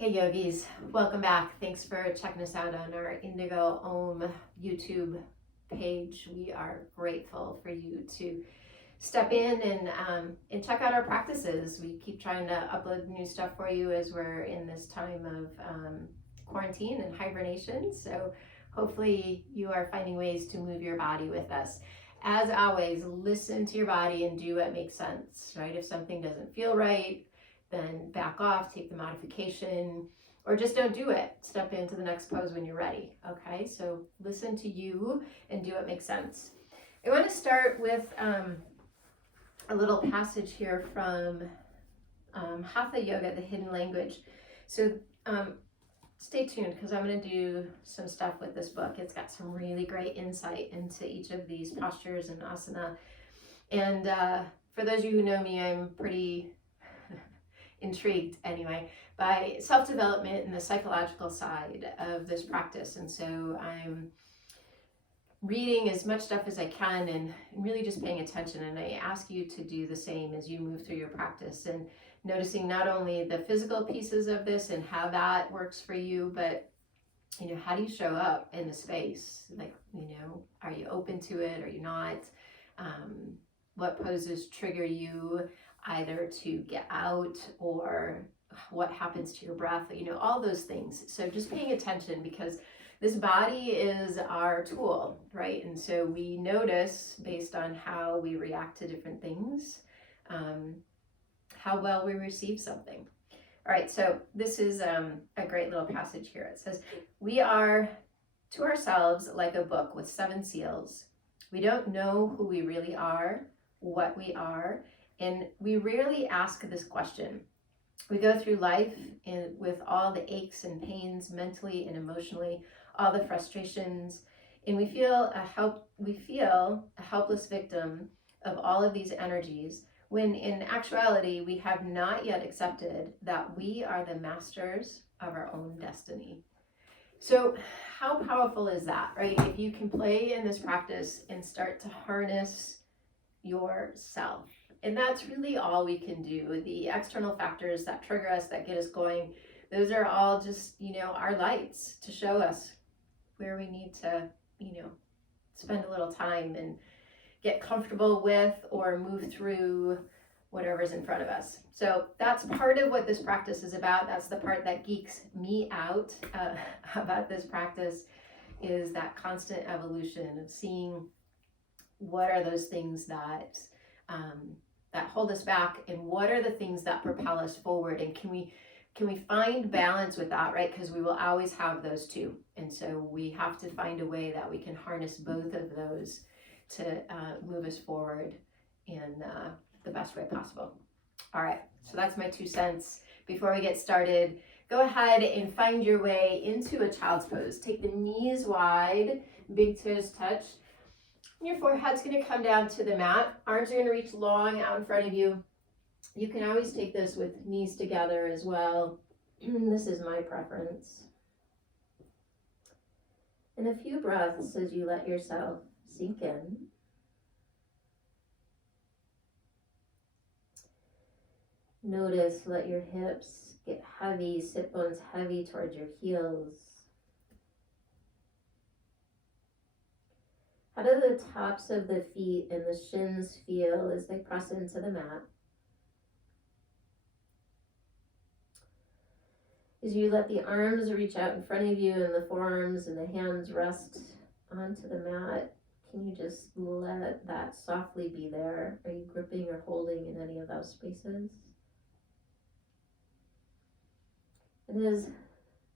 Hey yogis, welcome back. Thanks for checking us out on our Indigo Om YouTube page. We are grateful for you to step in and check out our practices. We keep trying to upload new stuff for you as we're in this time of quarantine and hibernation. So hopefully you are finding ways to move your body with us. As always, listen to your body and do what makes sense, right? If something doesn't feel right, then back off, take the modification, or just don't do it. Step into the next pose when you're ready, okay? So listen to you and do what makes sense. I want to start with a little passage here from Hatha Yoga, the Hidden Language. So stay tuned because I'm going to do some stuff with this book. It's got some really great insight into each of these postures and asana. And for those of you who know me, I'm pretty intrigued anyway by self-development and the psychological side of this practice, and so I'm reading as much stuff as I can and really just paying attention, and I ask you to do the same as you move through your practice and noticing not only the physical pieces of this and how that works for you, but how do you show up in the space? Like, are you open to it? Are you not? What poses trigger you either to get out, or what happens to your breath, all those things. So just paying attention, because this body is our tool, right? And so we notice based on how we react to different things, how well we receive something. All right, so this is a great little passage here. It says, "We are to ourselves like a book with 7 seals. We don't know who we really are, what we are, and we rarely ask this question. We go through life with all the aches and pains, mentally and emotionally, all the frustrations, and we feel a helpless victim of all of these energies, when in actuality we have not yet accepted that we are the masters of our own destiny." So how powerful is that, right? If you can play in this practice and start to harness yourself. And that's really all we can do. The external factors that trigger us, that get us going, those are all just, our lights to show us where we need to, spend a little time and get comfortable with or move through whatever's in front of us. So that's part of what this practice is about. That's the part that geeks me out about this practice, is that constant evolution of seeing what are those things that hold us back, and what are the things that propel us forward, and can we find balance with that, right? Because we will always have those two, and so we have to find a way that we can harness both of those to move us forward in the best way possible. All right, so that's my 2 cents. Before we get started, go ahead and find your way into a child's pose. Take the knees wide, big toes touch. Your forehead's going to come down to the mat. Arms are going to reach long out in front of you. You can always take this with knees together as well. This is my preference. And a few breaths as you let yourself sink in. Notice, let your hips get heavy, sit bones heavy towards your heels. How do the tops of the feet and the shins feel as they press into the mat? As you let the arms reach out in front of you and the forearms and the hands rest onto the mat, can you just let that softly be there? Are you gripping or holding in any of those spaces? And as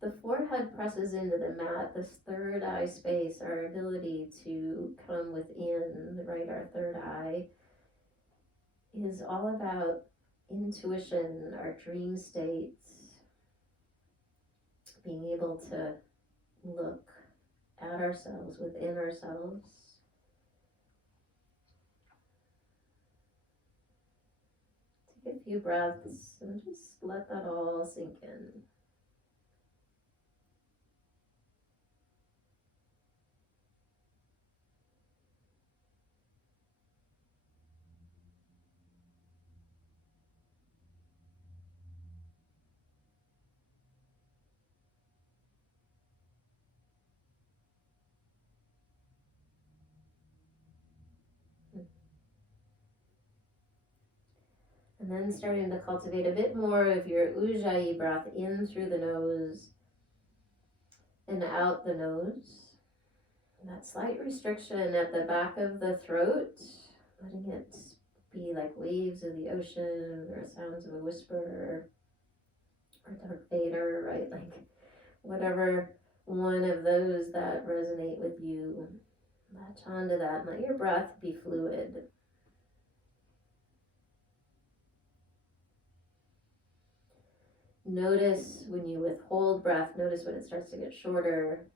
the forehead presses into the mat, this third eye space, our ability to come within, right, our third eye, is all about intuition, our dream states, being able to look at ourselves, within ourselves. Take a few breaths and just let that all sink in. And then starting to cultivate a bit more of your ujjayi breath in through the nose and out the nose. And that slight restriction at the back of the throat, letting it be like waves of the ocean or sounds of a whisper or Darth Vader, right? Like whatever one of those that resonate with you. Latch onto that and let your breath be fluid. Notice when you withhold breath, notice when it starts to get shorter.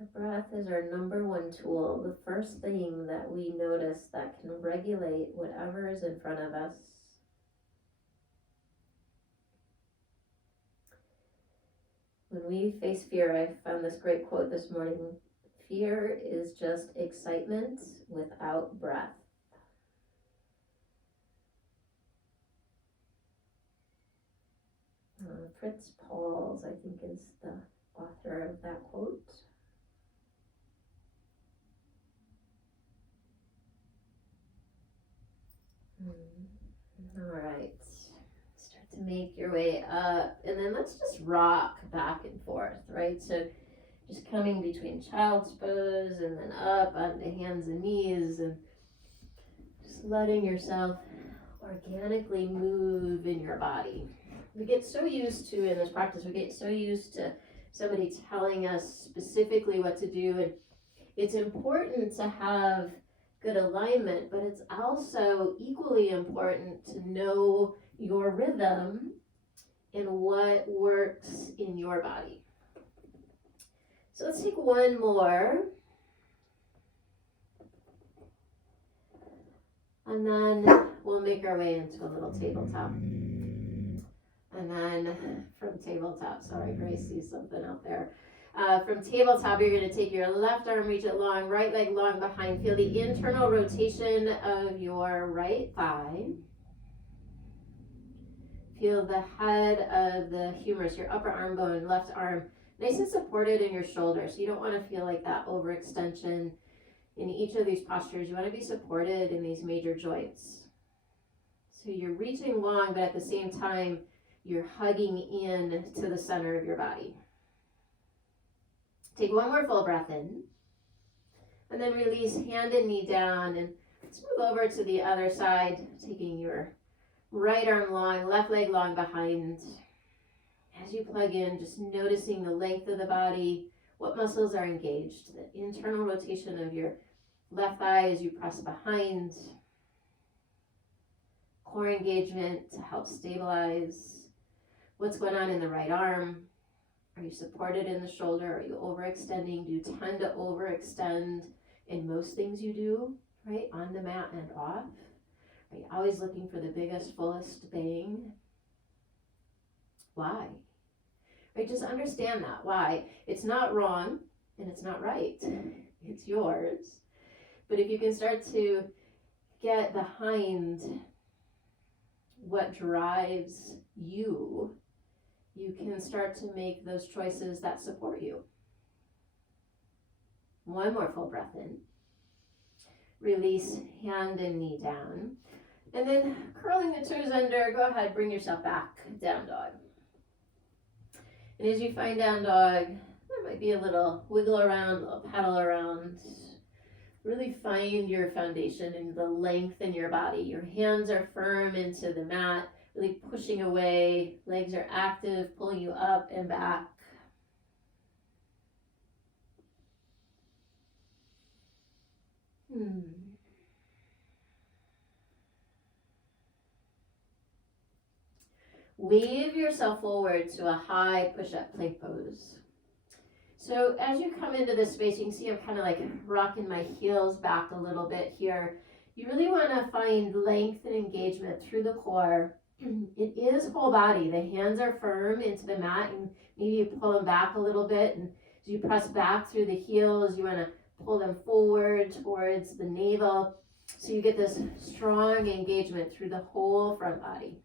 Our breath is our number one tool, the first thing that we notice that can regulate whatever is in front of us. When we face fear, I found this great quote this morning. Fear is just excitement without breath. Fritz Pauls, I think, is the author of that quote. All right. Start to make your way up, and then let's just rock back and forth, right? So just coming between child's pose and then up onto hands and knees, and just letting yourself organically move in your body. We get so used to, in this practice, we get so used to somebody telling us specifically what to do, and it's important to have good alignment, but it's also equally important to know your rhythm and what works in your body. So let's take one more. And then we'll make our way into a little tabletop. And then from tabletop, sorry, Grace sees something out there. From tabletop, you're going to take your left arm, reach it long, right leg long behind. Feel the internal rotation of your right thigh. Feel the head of the humerus, your upper arm bone, left arm, nice and supported in your shoulder. So you don't want to feel like that overextension in each of these postures. You want to be supported in these major joints. So you're reaching long, but at the same time, you're hugging in to the center of your body. Take one more full breath in. And then release hand and knee down. And let's move over to the other side, taking your right arm long, left leg long behind. As you plug in, just noticing the length of the body, what muscles are engaged, the internal rotation of your left thigh as you press behind. Core engagement to help stabilize. What's going on in the right arm? Are you supported in the shoulder? Are you overextending? Do you tend to overextend in most things you do, right? On the mat and off? Are you always looking for the biggest, fullest bang? Why? Right? Just understand that. Why? It's not wrong and it's not right. It's yours. But if you can start to get behind what drives you, you can start to make those choices that support you. One more full breath in. Release hand and knee down. And then curling the toes under, go ahead, bring yourself back, down dog. And as you find down dog, there might be a little wiggle around, a little paddle around. Really find your foundation and the length in your body. Your hands are firm into the mat, really pushing away. Legs are active, pulling you up and back. Wave yourself forward to a high push-up plank pose. So as you come into this space, you can see I'm kind of like rocking my heels back a little bit here. You really want to find length and engagement through the core. It is whole body. The hands are firm into the mat, and maybe you pull them back a little bit. And as you press back through the heels, you want to pull them forward towards the navel. So you get this strong engagement through the whole front body.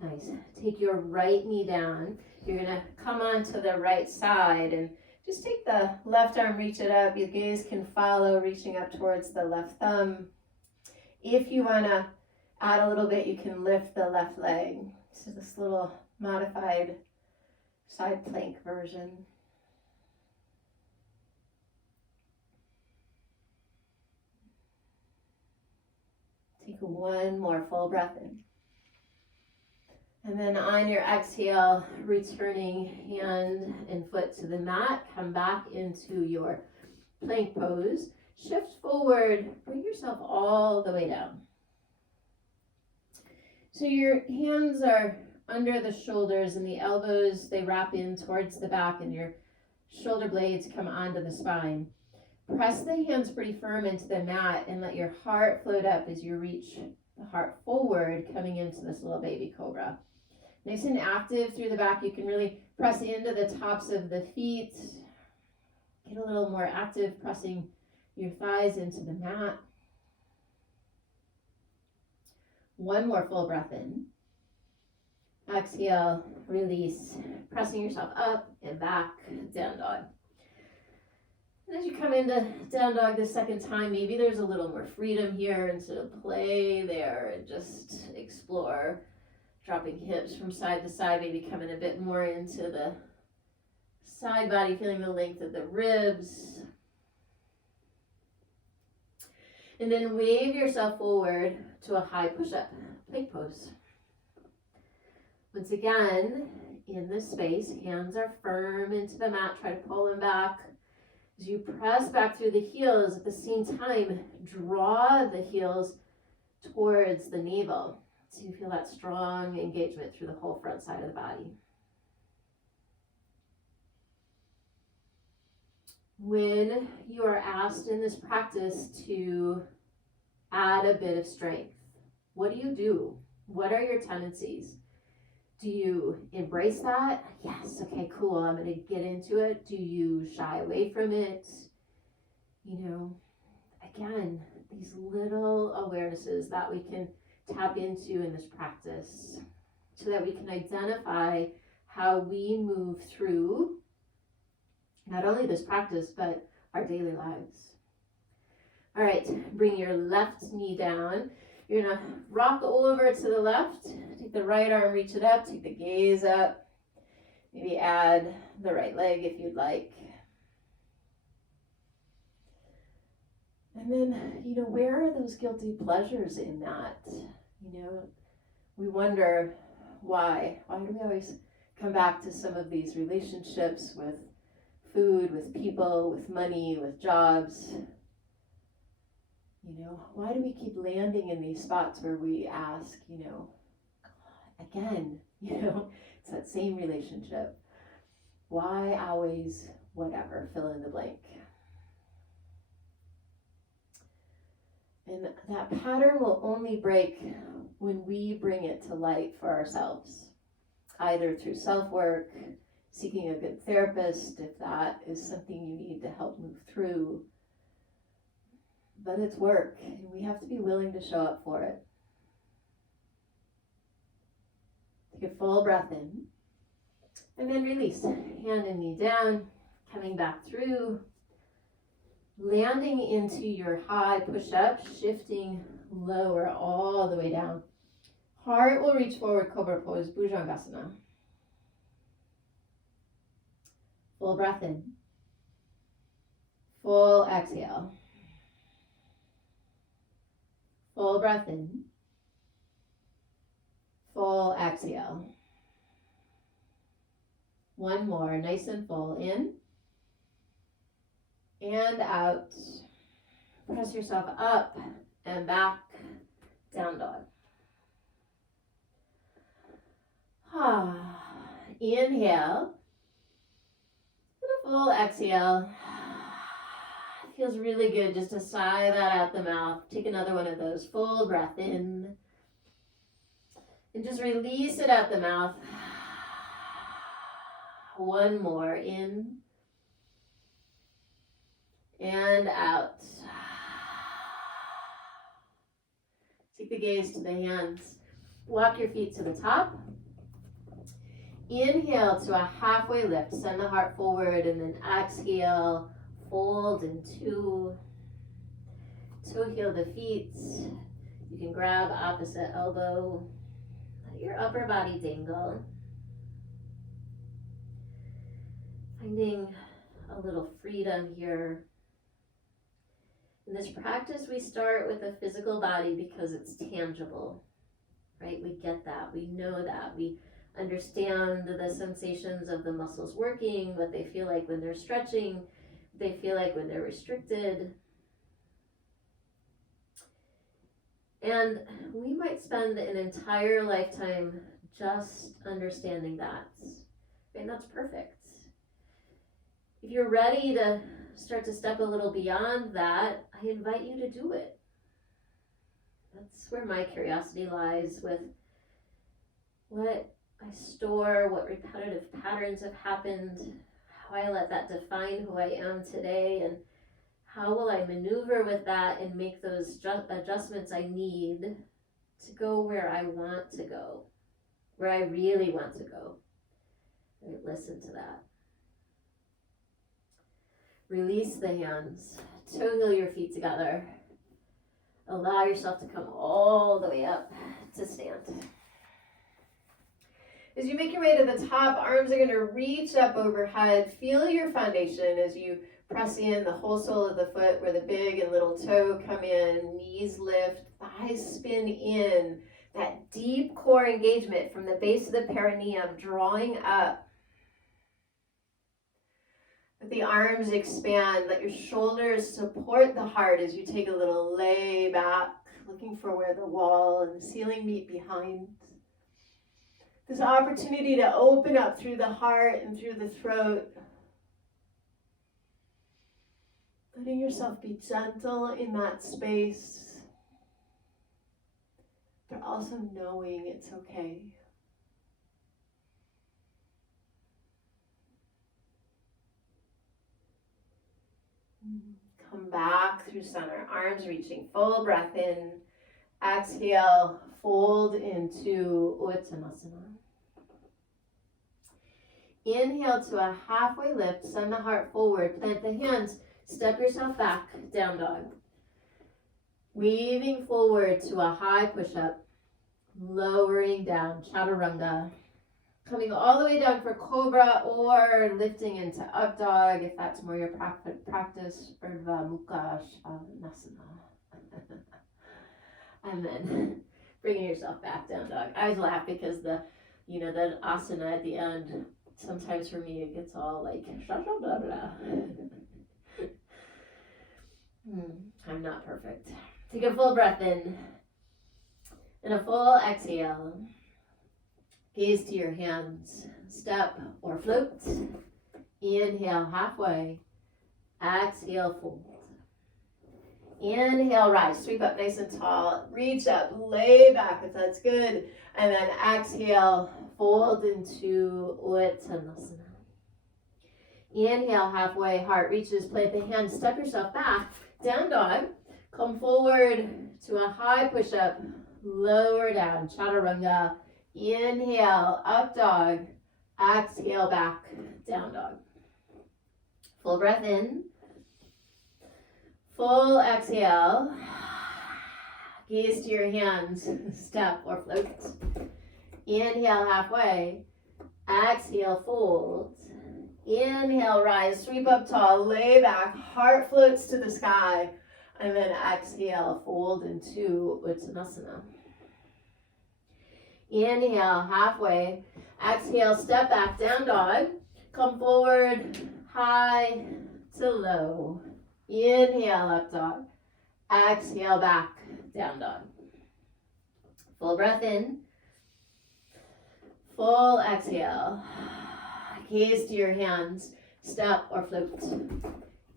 Nice. Take your right knee down. You're going to come onto the right side and just take the left arm, reach it up. Your gaze can follow, reaching up towards the left thumb. If you want to add a little bit, you can lift the left leg. So this little modified side plank version. Take one more full breath in. And then on your exhale, returning hand and foot to the mat, come back into your plank pose. Shift forward, bring yourself all the way down. So your hands are under the shoulders and the elbows, they wrap in towards the back and your shoulder blades come onto the spine. Press the hands pretty firm into the mat and let your heart float up as you reach the heart forward, coming into this little baby cobra. Nice and active through the back. You can really press into the tops of the feet. Get a little more active, pressing your thighs into the mat. One more full breath in. Exhale, release, pressing yourself up and back, down dog. And as you come into down dog the second time, maybe there's a little more freedom here, and so play there and just explore. Dropping hips from side to side, maybe coming a bit more into the side body, feeling the length of the ribs. And then wave yourself forward to a high push-up plank pose. Once again, in this space, hands are firm into the mat. Try to pull them back. As you press back through the heels, at the same time, draw the heels towards the navel. So you feel that strong engagement through the whole front side of the body. When you are asked in this practice to add a bit of strength, what do you do? What are your tendencies? Do you embrace that? Yes, okay, cool, I'm going to get into it. Do you shy away from it? You know, again, these little awarenesses that we can tap into in this practice so that we can identify how we move through not only this practice, but our daily lives. All right, bring your left knee down. You're gonna rock over to the left. Take the right arm, reach it up, take the gaze up. Maybe add the right leg if you'd like. And then, you know, where are those guilty pleasures in that? You know, we wonder why. Why do we always come back to some of these relationships with food, with people, with money, with jobs? You know, why do we keep landing in these spots where we ask, you know, again, you know, it's that same relationship. Why always whatever, fill in the blank. And that pattern will only break when we bring it to light for ourselves, either through self-work, seeking a good therapist, if that is something you need to help move through. But it's work, and we have to be willing to show up for it. Take a full breath in, and then release. Hand and knee down, coming back through, landing into your high push-up, shifting lower all the way down. Heart will reach forward, cobra pose, Bhujangasana. Full breath in. Full exhale. Full breath in. Full exhale. One more, nice and full. In and out. Press yourself up and back, down dog. Inhale. And a full exhale. Feels really good just to sigh that out the mouth. Take another one of those. Full breath in. And just release it out the mouth. One more. In. And out. Take the gaze to the hands. Walk your feet to the top. Inhale to a halfway lift. Send the heart forward, and then exhale, fold into. Toe heel the feet. You can grab opposite elbow. Let your upper body dangle. Finding a little freedom here. In this practice, we start with a physical body because it's tangible, right? We get that. We know that. We understand the sensations of the muscles working, what they feel like when they're stretching, what they feel like when they're restricted. And we might spend an entire lifetime just understanding that. And that's perfect. If you're ready to start to step a little beyond that, I invite you to do it. That's where my curiosity lies, with what I store, what repetitive patterns have happened, how I let that define who I am today, and how will I maneuver with that and make those adjustments I need to go where I want to go, where I really want to go. Right, listen to that. Release the hands. Toe heel your feet together. Allow yourself to come all the way up to stand. As you make your way to the top, arms are going to reach up overhead. Feel your foundation as you press in the whole sole of the foot where the big and little toe come in. Knees lift, thighs spin in. That deep core engagement from the base of the perineum drawing up. Let the arms expand. Let your shoulders support the heart as you take a little lay back, looking for where the wall and the ceiling meet behind. This opportunity to open up through the heart and through the throat. Letting yourself be gentle in that space, but also knowing it's okay. Come back through center, arms reaching, full breath in. Exhale, fold into Uttanasana. Inhale to a halfway lift, send the heart forward, plant the hands, step yourself back, down dog. Weaving forward to a high push-up, lowering down, chaturanga. Coming all the way down for cobra or lifting into up dog if that's more your practice, Urdhva Mukha Svanasana. And then bringing yourself back, down dog. I always laugh because the asana at the end, sometimes for me it gets all like blah blah blah. I'm not perfect. Take a full breath in and a full exhale. Gaze to your hands, step or float. Inhale halfway, exhale fold. Inhale, rise, sweep up nice and tall, reach up, lay back if that's good, and then exhale, fold into Uttanasana. Inhale, halfway, heart reaches, plant the hands, step yourself back, down dog, come forward to a high push-up, lower down, chaturanga. Inhale, up dog, exhale back, down dog. Full breath in, full exhale. Gaze to your hands, step or float. Inhale halfway, exhale fold. Inhale, rise, sweep up tall, lay back, heart floats to the sky, and then exhale, fold into Uttanasana. Inhale, halfway. Exhale, step back, down dog. Come forward, high to low. Inhale, up dog. Exhale, back, down dog. Full breath in. Full exhale. Gaze to your hands, step or float.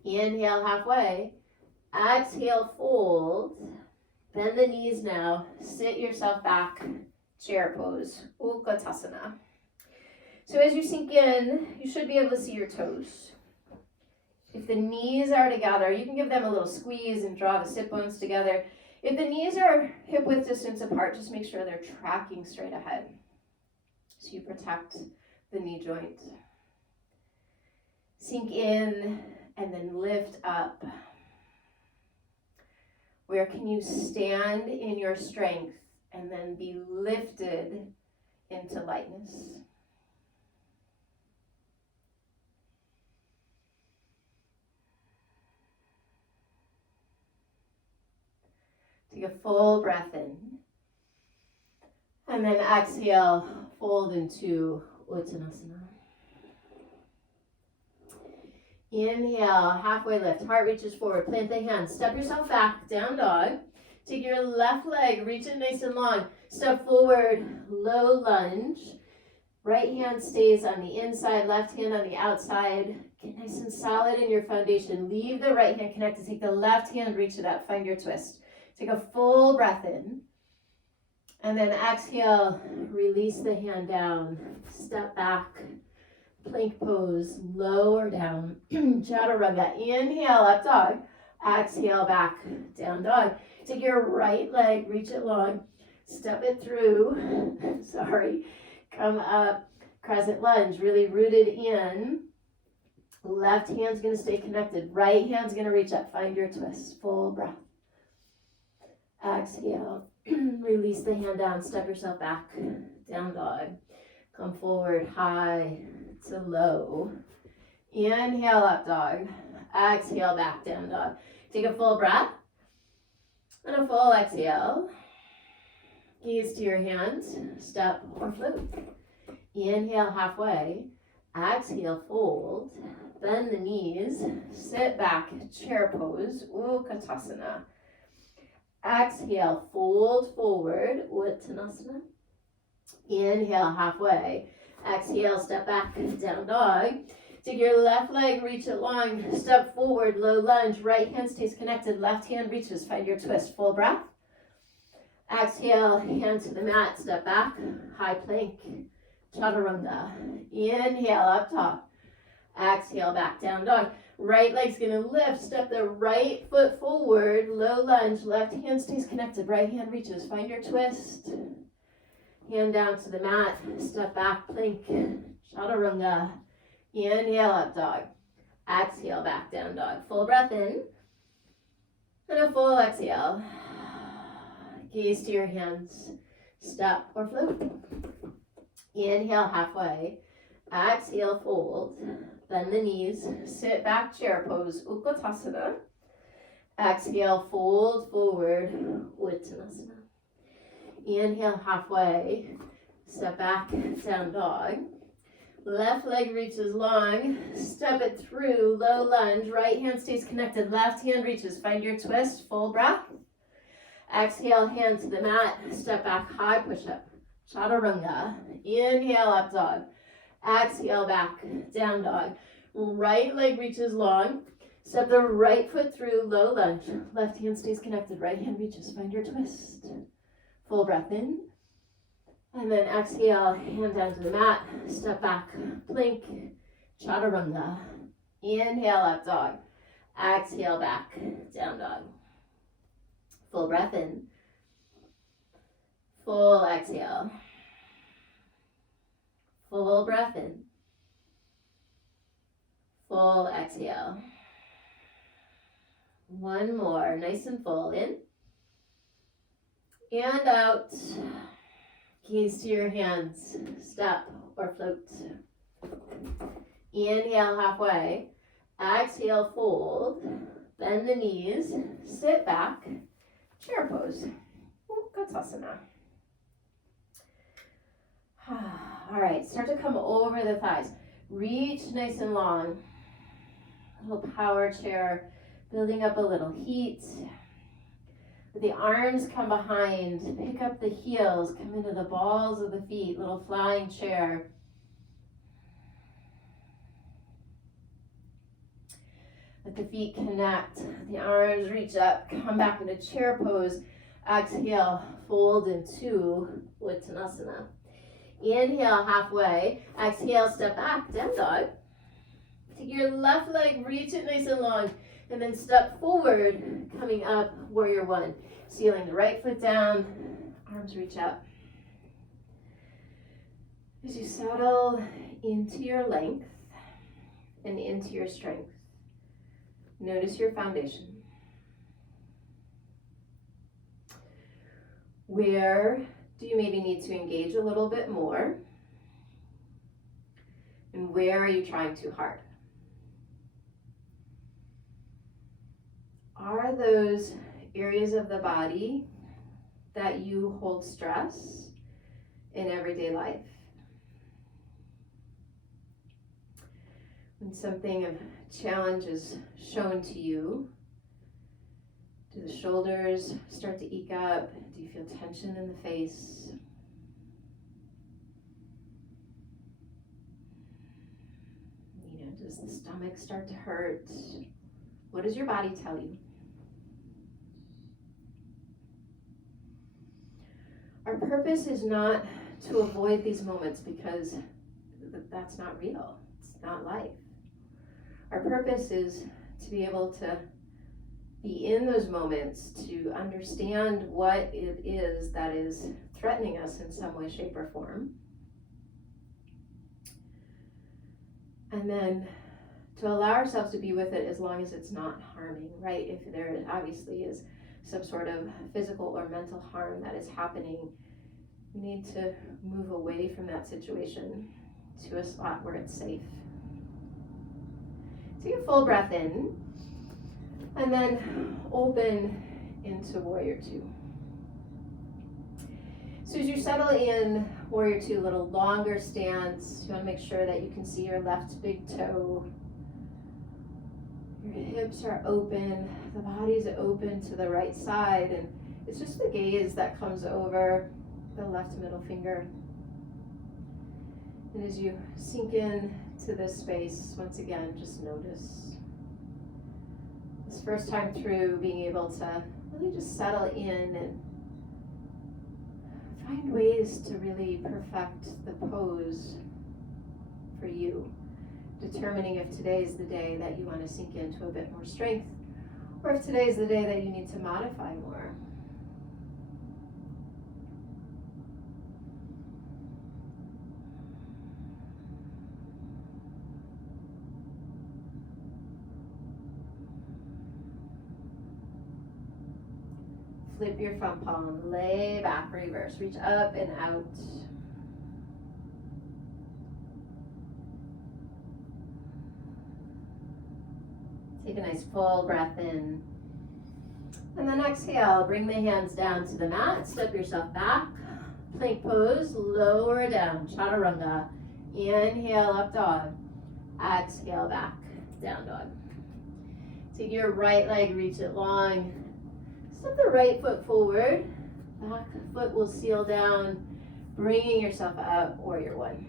Inhale, halfway. Exhale, fold. Bend the knees now. Sit yourself back. Chair pose, Utkatasana. So as you sink in, you should be able to see your toes. If the knees are together, you can give them a little squeeze and draw the sit bones together. If the knees are hip width distance apart, just make sure they're tracking straight ahead. So you protect the knee joint. Sink in and then lift up. Where can you stand in your strength and then be lifted into lightness? Take a full breath in. And then exhale, fold into Uttanasana. Inhale, halfway lift, heart reaches forward, plant the hands, step yourself back, down dog. Take your left leg, reach it nice and long, step forward, low lunge. Right hand stays on the inside, left hand on the outside. Get nice and solid in your foundation. Leave the right hand connected, take the left hand, reach it up, find your twist. Take a full breath in. And then exhale, release the hand down, step back, plank pose, lower down, chaturanga. Inhale, up dog. Exhale, back, down dog. Take your right leg, reach it long, step it through, come up, crescent lunge, really rooted in. Left hand's gonna stay connected, right hand's gonna reach up, find your twist, full breath. Exhale, release the hand down, step yourself back, down dog. Come forward, high to low. Inhale, up dog. Exhale, back, down dog. Take a full breath and a full exhale. Gaze to your hands, step or float. Inhale, halfway. Exhale, fold. Bend the knees, sit back, chair pose, Utkatasana. Exhale, fold forward, Uttanasana. Inhale, halfway. Exhale, step back, down dog. Take your left leg, reach it long, step forward, low lunge. Right hand stays connected, left hand reaches, find your twist. Full breath. Exhale, hand to the mat, step back, high plank, chaturanga. Inhale, up top. Exhale, back, down dog. Right leg's gonna lift, step the right foot forward, low lunge, left hand stays connected, right hand reaches, find your twist. Hand down to the mat, step back, plank, chaturanga. Inhale, up dog. Exhale, back, down dog. Full breath in, and a full exhale. Gaze to your hands, step or float. Inhale, halfway. Exhale, fold. Bend the knees, sit back, chair pose, Utkatasana. Exhale, fold forward, Uttanasana. Inhale, halfway, step back, down dog. Left leg reaches long, step it through, low lunge, right hand stays connected, left hand reaches, find your twist, full breath. Exhale, hand to the mat, step back, high push-up, chaturanga. Inhale, up dog. Exhale, back, down dog. Right leg reaches long. Step the right foot through, low lunge. Left hand stays connected, right hand reaches. Find your twist. Full breath in. And then exhale, hand down to the mat. Step back, plank, chaturanga. Inhale, up dog. Exhale, back, down dog. Full breath in. Full exhale. Full breath in. Full exhale. One more, nice and full. In and out. Gaze to your hands, step or float. Inhale, halfway. Exhale, fold. Bend the knees, sit back, chair pose. Utkatasana. All right, start to come over the thighs. Reach nice and long. Little power chair, building up a little heat. The arms come behind, pick up the heels, come into the balls of the feet, little flying chair. Let the feet connect, the arms reach up, come back into chair pose. Exhale, fold into Uttanasana. Inhale, halfway. Exhale, step back, down dog. Take your left leg, reach it nice and long, and then step forward, coming up, warrior one. Sealing the right foot down, arms reach up. As you settle into your length and into your strength, notice your foundation. Where do you maybe need to engage a little bit more? And where are you trying too hard? Are those areas of the body that you hold stress in everyday life? When something of challenge is shown to you, do the shoulders start to eke up? Do you feel tension in the face? Does the stomach start to hurt? What does your body tell you? Our purpose is not to avoid these moments, because that's not real. It's not life. Our purpose is to be able to be in those moments, to understand what it is that is threatening us in some way, shape, or form. And then to allow ourselves to be with it as long as it's not harming, right? If there obviously is some sort of physical or mental harm that is happening, we need to move away from that situation to a spot where it's safe. Take a full breath in, and then open into warrior two. So as you settle in warrior two, a little longer stance, you want to make sure that you can see your left big toe. Your hips are open, the body's open to the right side, and it's just the gaze that comes over the left middle finger. And as you sink in to this space, once again, just notice. This first time through, being able to really just settle in and find ways to really perfect the pose for you, determining if today's the day that you want to sink into a bit more strength, or if today's the day that you need to modify more. Flip your front palm, lay back, reverse, reach up and out. Take a nice full breath in. And then exhale, bring the hands down to the mat, step yourself back. Plank pose, lower down, chaturanga. Inhale, up dog. Exhale, back, down dog. Take your right leg, reach it long. Step the right foot forward, back foot will seal down, bringing yourself up, warrior one.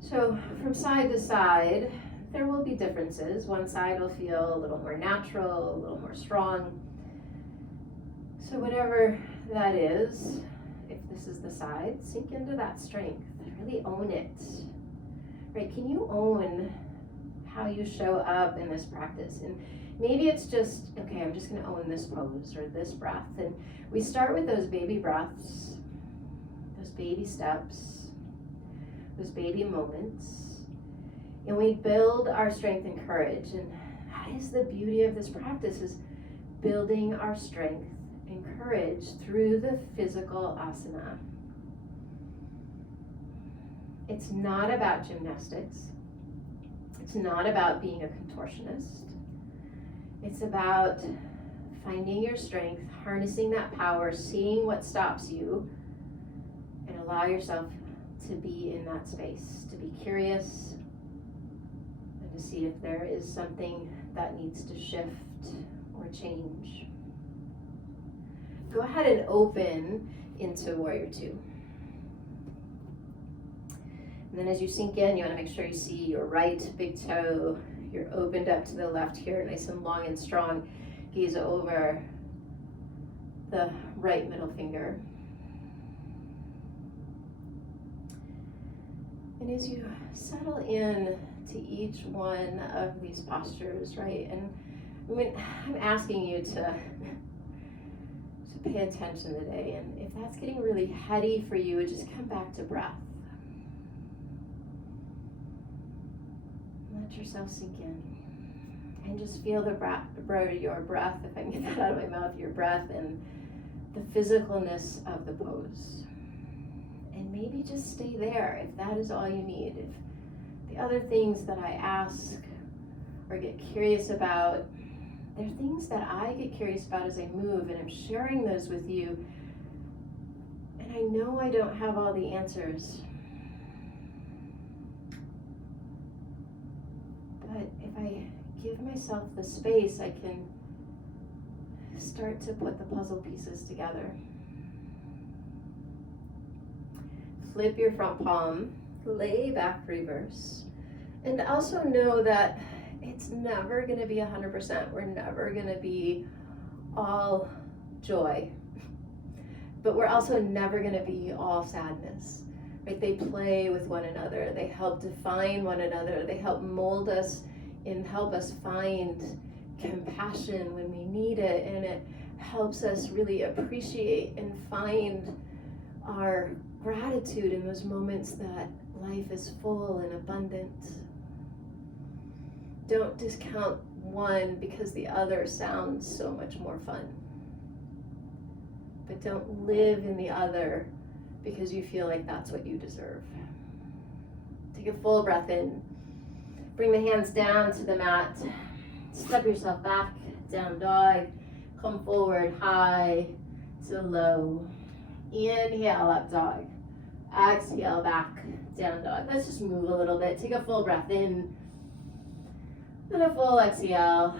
So from side to side, there will be differences. One side will feel a little more natural, a little more strong. So whatever that is, if this is the side, sink into that strength, really own it. Right, can you own how you show up in this practice? And maybe it's just, okay, I'm just gonna own this pose or this breath. And we start with those baby breaths, those baby steps, those baby moments, and we build our strength and courage. And that is the beauty of this practice, is building our strength and courage through the physical asana. It's not about gymnastics. It's not about being a contortionist. It's about finding your strength, harnessing that power, seeing what stops you, and allow yourself to be in that space, to be curious, and to see if there is something that needs to shift or change. Go ahead and open into warrior two. And then as you sink in, you want to make sure you see your right big toe. You're opened up to the left here, nice and long and strong. Gaze over the right middle finger. And as you settle in to each one of these postures, right? And I'm asking you to pay attention today. And if that's getting really heady for you, just come back to breath. Let yourself sink in. And just feel your breath, if I can get that out of my mouth, your breath and the physicalness of the pose. And maybe just stay there if that is all you need. If the other things that I ask or get curious about, they're things that I get curious about as I move, and I'm sharing those with you. And I know I don't have all the answers. But if I give myself the space, I can start to put the puzzle pieces together. Flip your front palm, lay back reverse, and also know that it's never going to be 100%. We're never going to be all joy, but we're also never going to be all sadness. Right? They play with one another. They help define one another. They help mold us and help us find compassion when we need it, and it helps us really appreciate and find our gratitude in those moments that life is full and abundant. Don't discount one because the other sounds so much more fun. But don't live in the other because you feel like that's what you deserve. Take a full breath in. Bring the hands down to the mat. Step yourself back, down dog. Come forward, high to low. Inhale, up dog. Exhale, back, down dog. Let's just move a little bit. Take a full breath in. And a full exhale.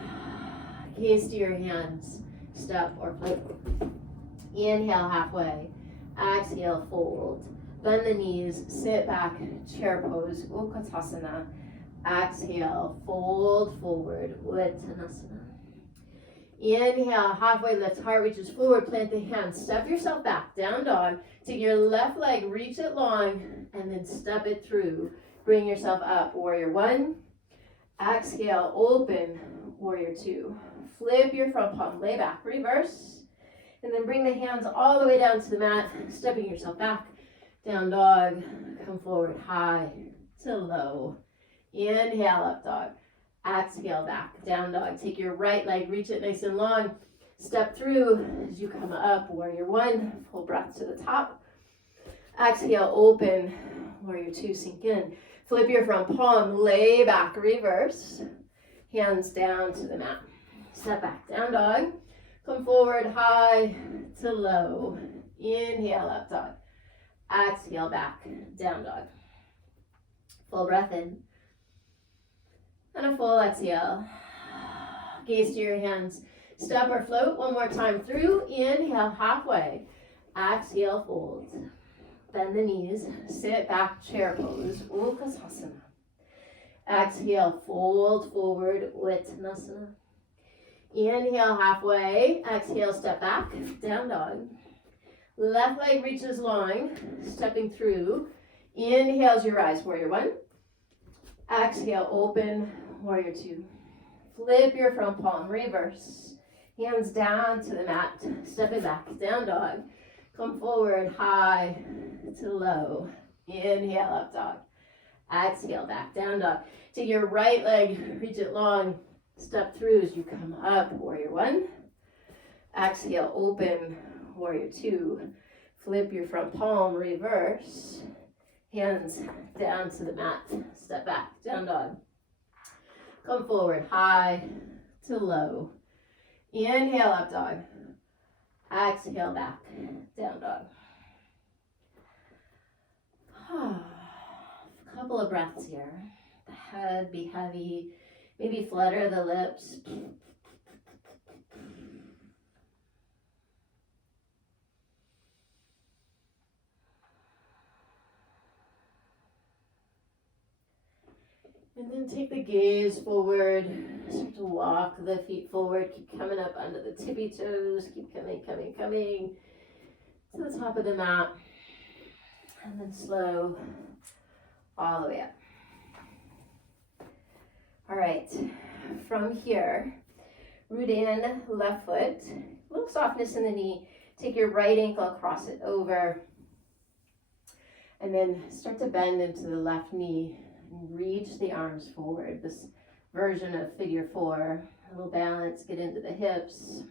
Gaze to your hands. Step or float. Inhale, halfway. Exhale, fold. Bend the knees, sit back, chair pose, Utkatasana. Exhale, fold forward, Uttanasana. Inhale, halfway lift, heart reaches forward, plant the hands, step yourself back, down dog. Take your left leg, reach it long, and then step it through. Bring yourself up, warrior one. Exhale, open, warrior two. Flip your front palm, lay back, reverse. And then bring the hands all the way down to the mat, stepping yourself back, down dog, come forward, high to low. Inhale, up dog. Exhale, back, down dog. Take your right leg, reach it nice and long. Step through as you come up, warrior one. Full breath to the top. Exhale, open, warrior two, sink in. Flip your front palm, lay back, reverse. Hands down to the mat. Step back, down dog. Come forward, high to low. Inhale, up dog. Exhale, back, down dog. Full breath in. And a full exhale. Gaze to your hands. Step or float one more time through. Inhale, halfway. Exhale, fold. Bend the knees. Sit back, chair pose. Utkatasana. Exhale, fold forward, Uttanasana. Inhale, halfway. Exhale, step back, down dog. Left leg reaches long, stepping through. Inhales, you rise, warrior one. Exhale, open, warrior two. Flip your front palm, reverse. Hands down to the mat, stepping back, down dog. Come forward, high to low. Inhale, up dog. Exhale, back, down dog. Take your right leg, reach it long. Step through as you come up, warrior one. Exhale, open, warrior two. Flip your front palm, reverse. Hands down to the mat. Step back, down dog. Come forward, high to low. Inhale, up dog. Exhale, back, down dog. A couple of breaths here. The head be heavy. Maybe flutter the lips. And then take the gaze forward. Start to walk the feet forward. Keep coming up under the tippy toes. Keep coming to the top of the mat. And then slow all the way up. All right, from here, root in, left foot, a little softness in the knee. Take your right ankle, cross it over, and then start to bend into the left knee and reach the arms forward. This version of figure 4, a little balance, get into the hips.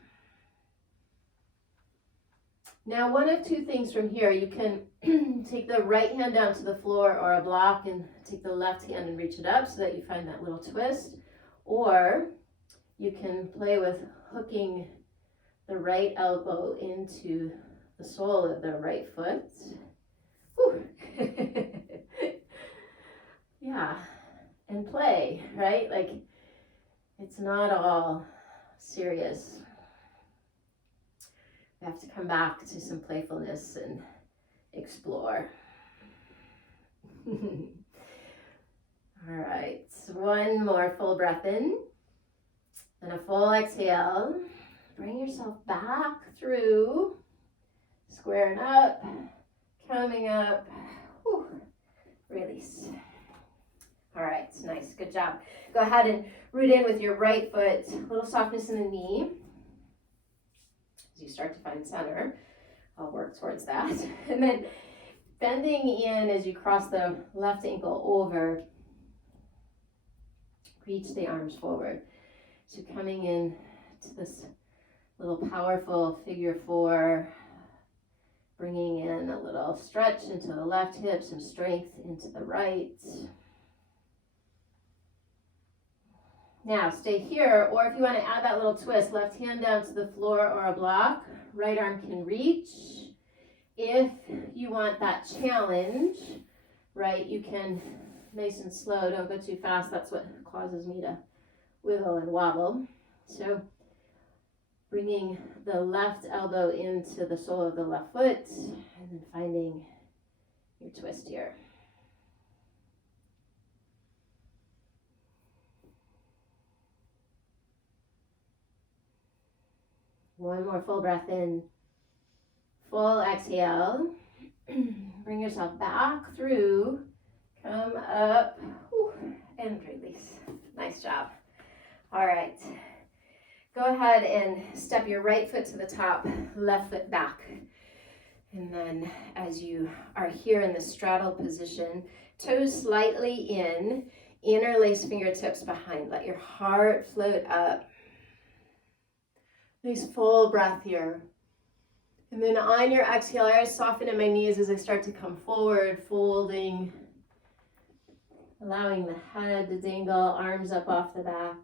Now, one of two things from here. You can take the right hand down to the floor or a block and take the left hand and reach it up so that you find that little twist. Or you can play with hooking the right elbow into the sole of the right foot. Yeah, and play, right? Like, it's not all serious. We have to come back to some playfulness and explore. All right, so one more full breath in and a full exhale. Bring yourself back through, squaring up, coming up, whew, release. All right, nice, good job. Go ahead and root in with your right foot, a little softness in the knee. As you start to find center, I'll work towards that. And then bending in as you cross the left ankle over, reach the arms forward. So coming in to this little powerful figure 4, bringing in a little stretch into the left hip, some strength into the right. Now stay here, or if you want to add that little twist, left hand down to the floor or a block, right arm can reach. If you want that challenge, right, you can, nice and slow, don't go too fast, that's what causes me to wiggle and wobble. So bringing the left elbow into the sole of the left foot, and then finding your twist here. One more full breath in, full exhale. Bring yourself back through, come up, and release. Nice job. All right. Go ahead and step your right foot to the top, left foot back. And then as you are here in the straddle position, toes slightly in, interlace fingertips behind. Let your heart float up. Nice full breath here. And then on your exhale, I soften in my knees as I start to come forward, folding, allowing the head to dangle, arms up off the back.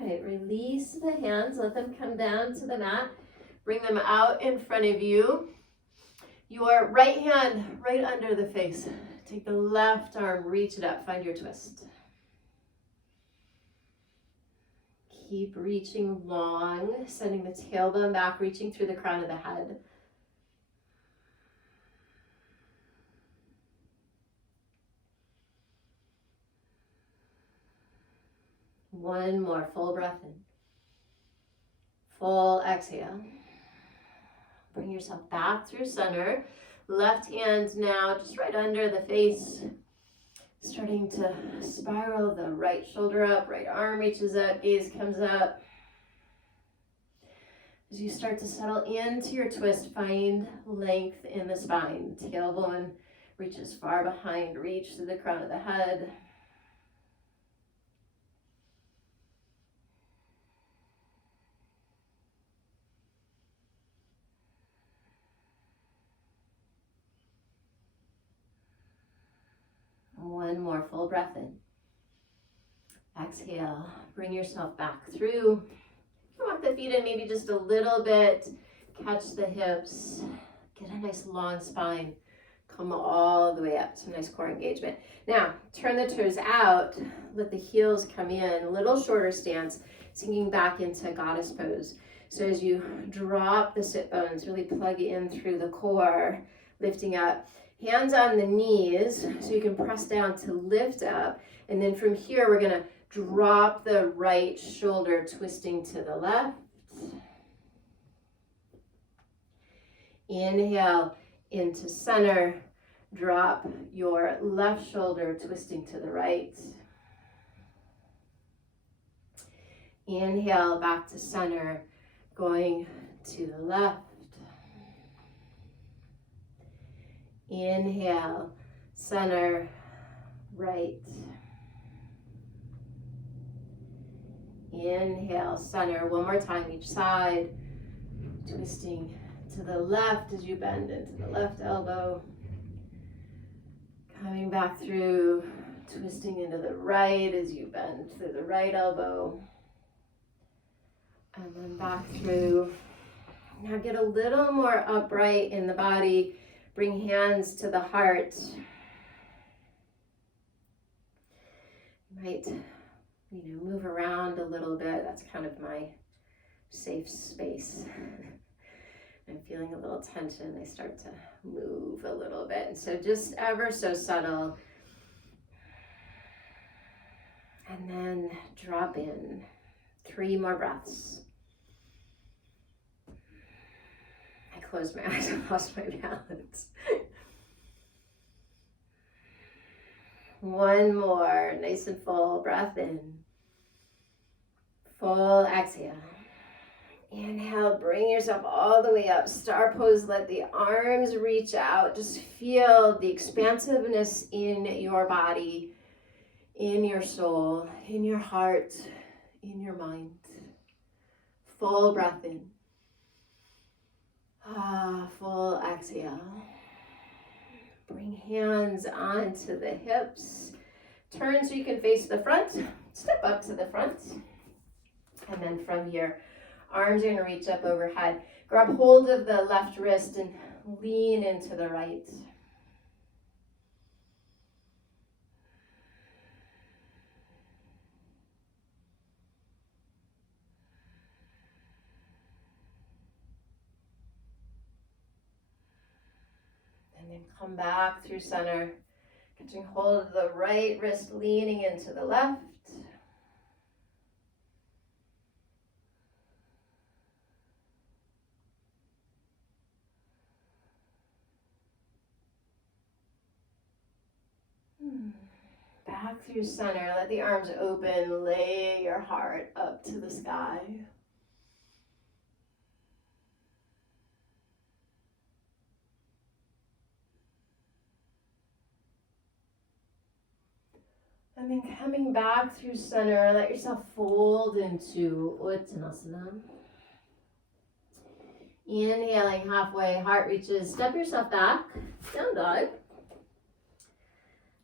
All right, release the hands, let them come down to the mat. Bring them out in front of you. Your right hand right under the face. Take the left arm, reach it up, find your twist. Keep reaching long, sending the tailbone back, reaching through the crown of the head. One more full breath in. Full exhale. Bring yourself back through center. Left hand now just right under the face. Starting to spiral the right shoulder up, right arm reaches up, gaze comes up. As you start to settle into your twist, find length in the spine. Tailbone reaches far behind, reach to the crown of the head. One more full breath in. Exhale, bring yourself back through. Walk the feet in maybe just a little bit. Catch the hips. Get a nice long spine. Come all the way up. Some nice core engagement. Now, turn the toes out. Let the heels come in. Little shorter stance. Sinking back into goddess pose. So as you drop the sit bones, really plug in through the core, lifting up. Hands on the knees so you can press down to lift up. And then from here, we're going to drop the right shoulder, twisting to the left. Inhale into center. Drop your left shoulder, twisting to the right. Inhale back to center, going to the left. Inhale, center, right. Inhale, center. One more time each side. Twisting to the left as you bend into the left elbow. Coming back through, twisting into the right as you bend through the right elbow. And then back through. Now get a little more upright in the body. Bring hands to the heart. You might, move around a little bit. That's kind of my safe space. I'm feeling a little tension. I start to move a little bit. And so just ever so subtle. And then drop in. 3 more breaths. I closed my eyes and lost my balance. 1 more, nice and full breath in. Full exhale. Inhale, bring yourself all the way up. Star pose, let the arms reach out. Just feel the expansiveness in your body, in your soul, in your heart, in your mind. Full breath in. Full exhale. Bring hands onto the hips. Turn so you can face the front. Step up to the front. And then from here, arms are going to reach up overhead. Grab hold of the left wrist and lean into the right. And then come back through center, catching hold of the right wrist, leaning into the left. Back through center, let the arms open, lay your heart up to the sky. And then coming back through center, let yourself fold into Uttanasana. Inhaling halfway, heart reaches, step yourself back, down dog.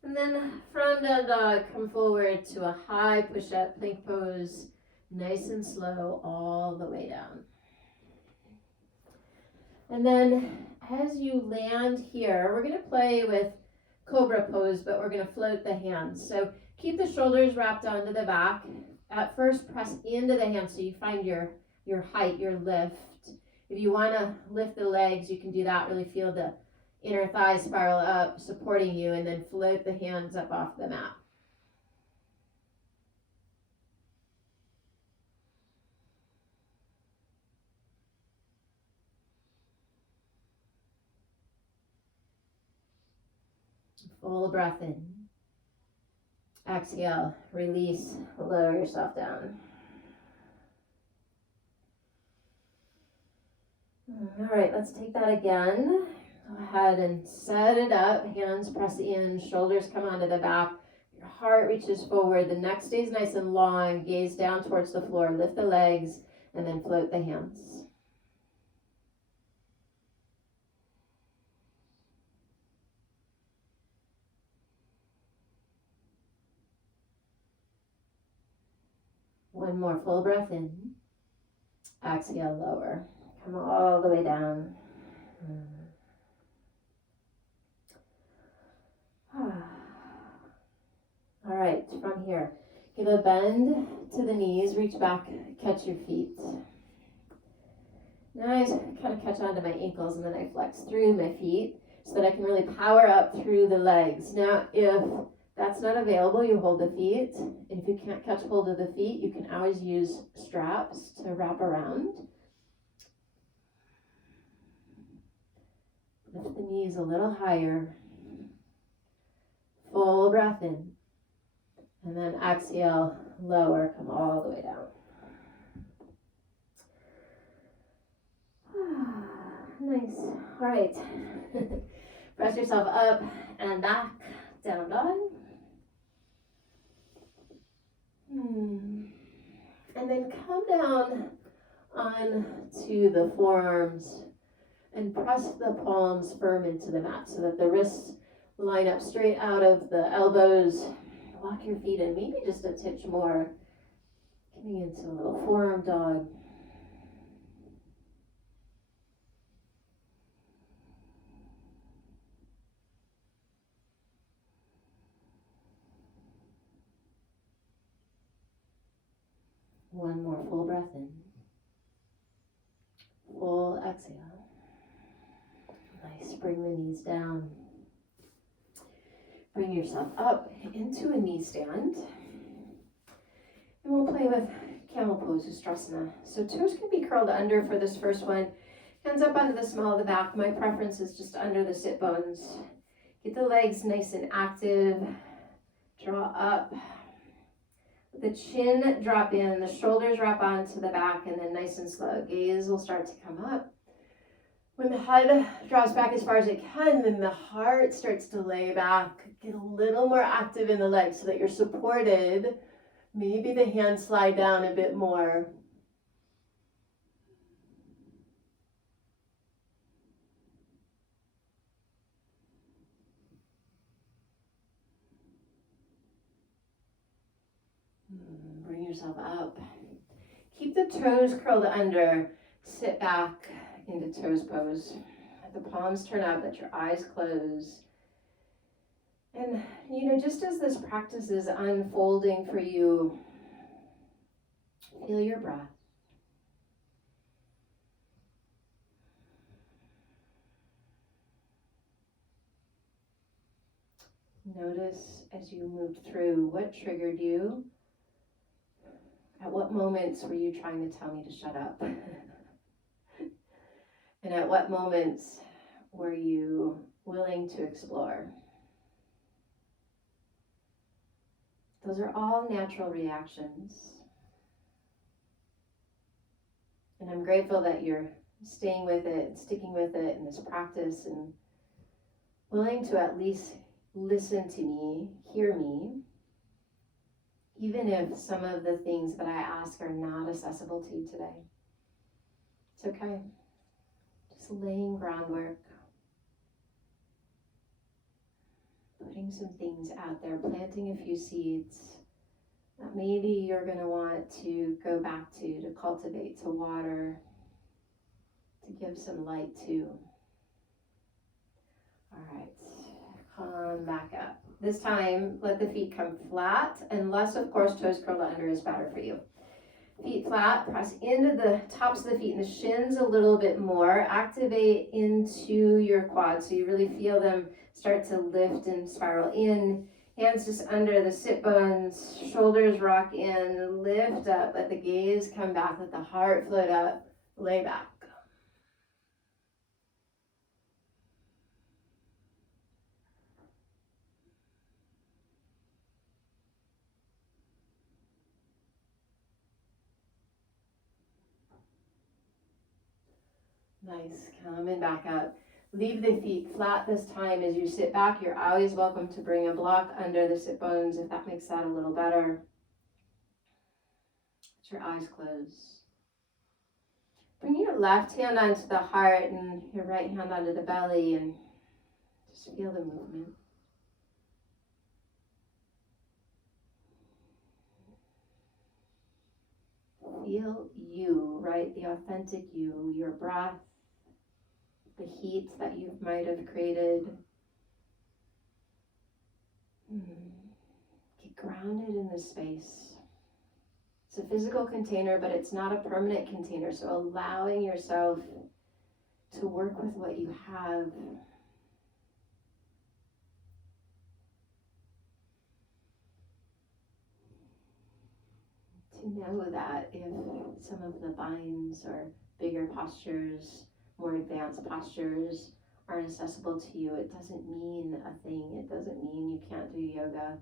And then from down dog, come forward to a high push-up, plank pose, nice and slow all the way down. And then as you land here, we're going to play with cobra pose, but we're going to float the hands. So keep the shoulders wrapped onto the back. At first, press into the hands so you find your height, your lift. If you want to lift the legs, you can do that. Really feel the inner thighs spiral up, supporting you, and then float the hands up off the mat. Full breath in. Exhale, release, lower yourself down. All right, let's take that again. Go ahead and set it up. Hands press in, shoulders come onto the back. Your heart reaches forward. The neck stays nice and long. Gaze down towards the floor. Lift the legs and then float the hands. One more full breath in. Exhale, lower. Come all the way down. All right, from here, give a bend to the knees, reach back, catch your feet. Now I kind of catch onto my ankles and then I flex through my feet so that I can really power up through the legs. Now, if that's not available, you hold the feet. If you can't catch hold of the feet, you can always use straps to wrap around. Lift the knees a little higher. Full breath in. And then exhale, lower, come all the way down. Nice. All right. Press yourself up and back, down dog. And then come down onto the forearms and press the palms firm into the mat so that the wrists line up straight out of the elbows. Walk your feet in, maybe just a titch more. Getting into a little forearm dog. One more full breath in. Full exhale. Nice, bring the knees down. Bring yourself up into a knee stand. And we'll play with camel pose, Ustrasana. So toes can be curled under for this first one. Hands up onto the small of the back. My preference is just under the sit bones. Get the legs nice and active. Draw up. The chin drop in, the shoulders wrap onto the back, and then nice and slow. Gaze will start to come up. When the head drops back as far as it can, then the heart starts to lay back. Get a little more active in the legs so that you're supported. Maybe the hands slide down a bit more. Bring yourself up. Keep the toes curled under. Sit back into toes pose. Let the palms turn up, let your eyes close. And, just as this practice is unfolding for you, feel your breath. Notice as you moved through what triggered you. At what moments were you trying to tell me to shut up? And at what moments were you willing to explore? Those are all natural reactions. And I'm grateful that you're staying with it, sticking with it in this practice, and willing to at least listen to me, hear me, even if some of the things that I ask are not accessible to you today. It's okay. Just laying groundwork, putting some things out there, planting a few seeds that maybe you're going to want to go back to cultivate, to water, to give some light to. All right, come back up. This time, let the feet come flat, unless, of course, toes curled under is better for you. Feet flat, press into the tops of the feet and the shins a little bit more. Activate into your quads so you really feel them start to lift and spiral in. Hands just under the sit bones, shoulders rock in, lift up, let the gaze come back, let the heart float up, lay back. Nice, coming back up. Leave the feet flat this time as you sit back. You're always welcome to bring a block under the sit bones if that makes that a little better. Let your eyes close. Bring your left hand onto the heart and your right hand onto the belly and just feel the movement. Feel you, right? The authentic you, your breath, the heat that you might have created. Get grounded in this space. It's a physical container, but it's not a permanent container. So allowing yourself to work with what you have. To know that if some of the binds or bigger postures, more advanced postures aren't accessible to you, it doesn't mean a thing. It doesn't mean you can't do yoga.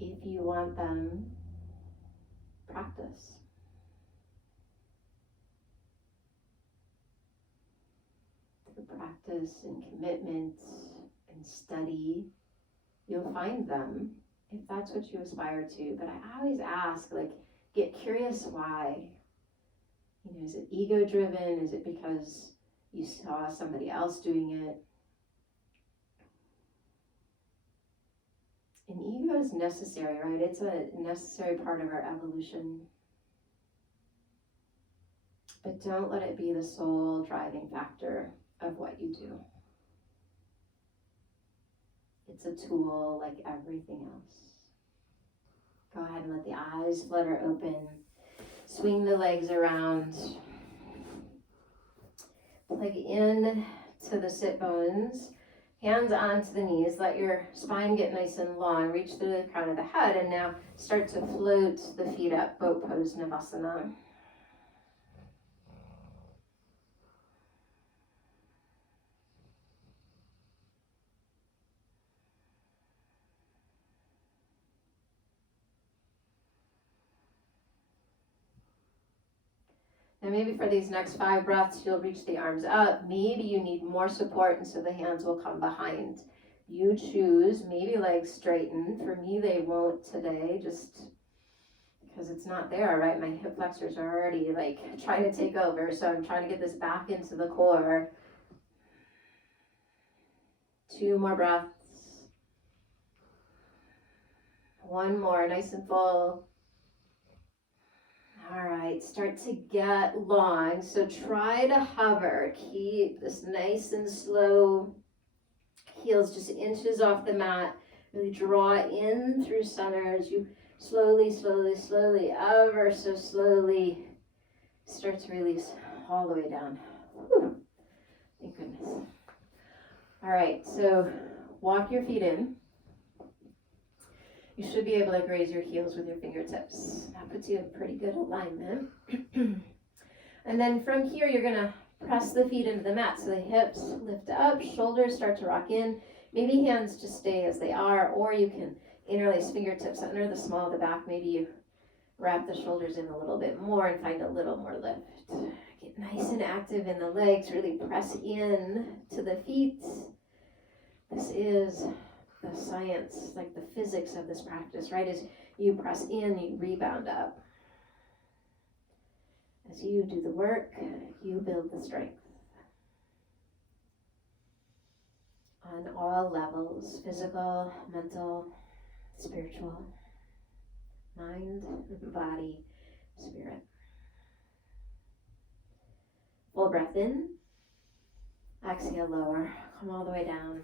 If you want them, practice. Through practice and commitment and study, you'll find them if that's what you aspire to. But I always ask, like, get curious why. You know, is it ego driven? Is it because you saw somebody else doing it? And ego is necessary, right? It's a necessary part of our evolution. But don't let it be the sole driving factor of what you do. It's a tool like everything else. Go ahead and let the eyes flutter open. Swing the legs around. Plug in to the sit bones. Hands onto the knees. Let your spine get nice and long. Reach through the crown of the head. And now start to float the feet up. Boat pose, Navasana. And maybe for these next 5 breaths, you'll reach the arms up. Maybe you need more support, and so the hands will come behind. You choose. Maybe legs straighten. For me, they won't today, just because it's not there, right? My hip flexors are already like trying to take over, so I'm trying to get this back into the core. 2 more breaths. 1 more, nice and full. All right, start to get long. So try to hover. Keep this nice and slow. Heels just inches off the mat. Really draw in through center as you slowly, ever so slowly start to release all the way down. Whew. Thank goodness. All right, so walk your feet in. You should be able to graze your heels with your fingertips. That puts you in pretty good alignment. And then from here, you're going to press the feet into the mat. So the hips lift up, shoulders start to rock in. Maybe hands just stay as they are, or you can interlace fingertips under the small of the back. Maybe you wrap the shoulders in a little bit more and find a little more lift. Get nice and active in the legs. Really press in to the feet. This is the science, like the physics of this practice, right? As you press in, you rebound up. As you do the work, you build the strength. On all levels, physical, mental, spiritual, mind, body, spirit. Full breath in. Exhale, lower. Come all the way down.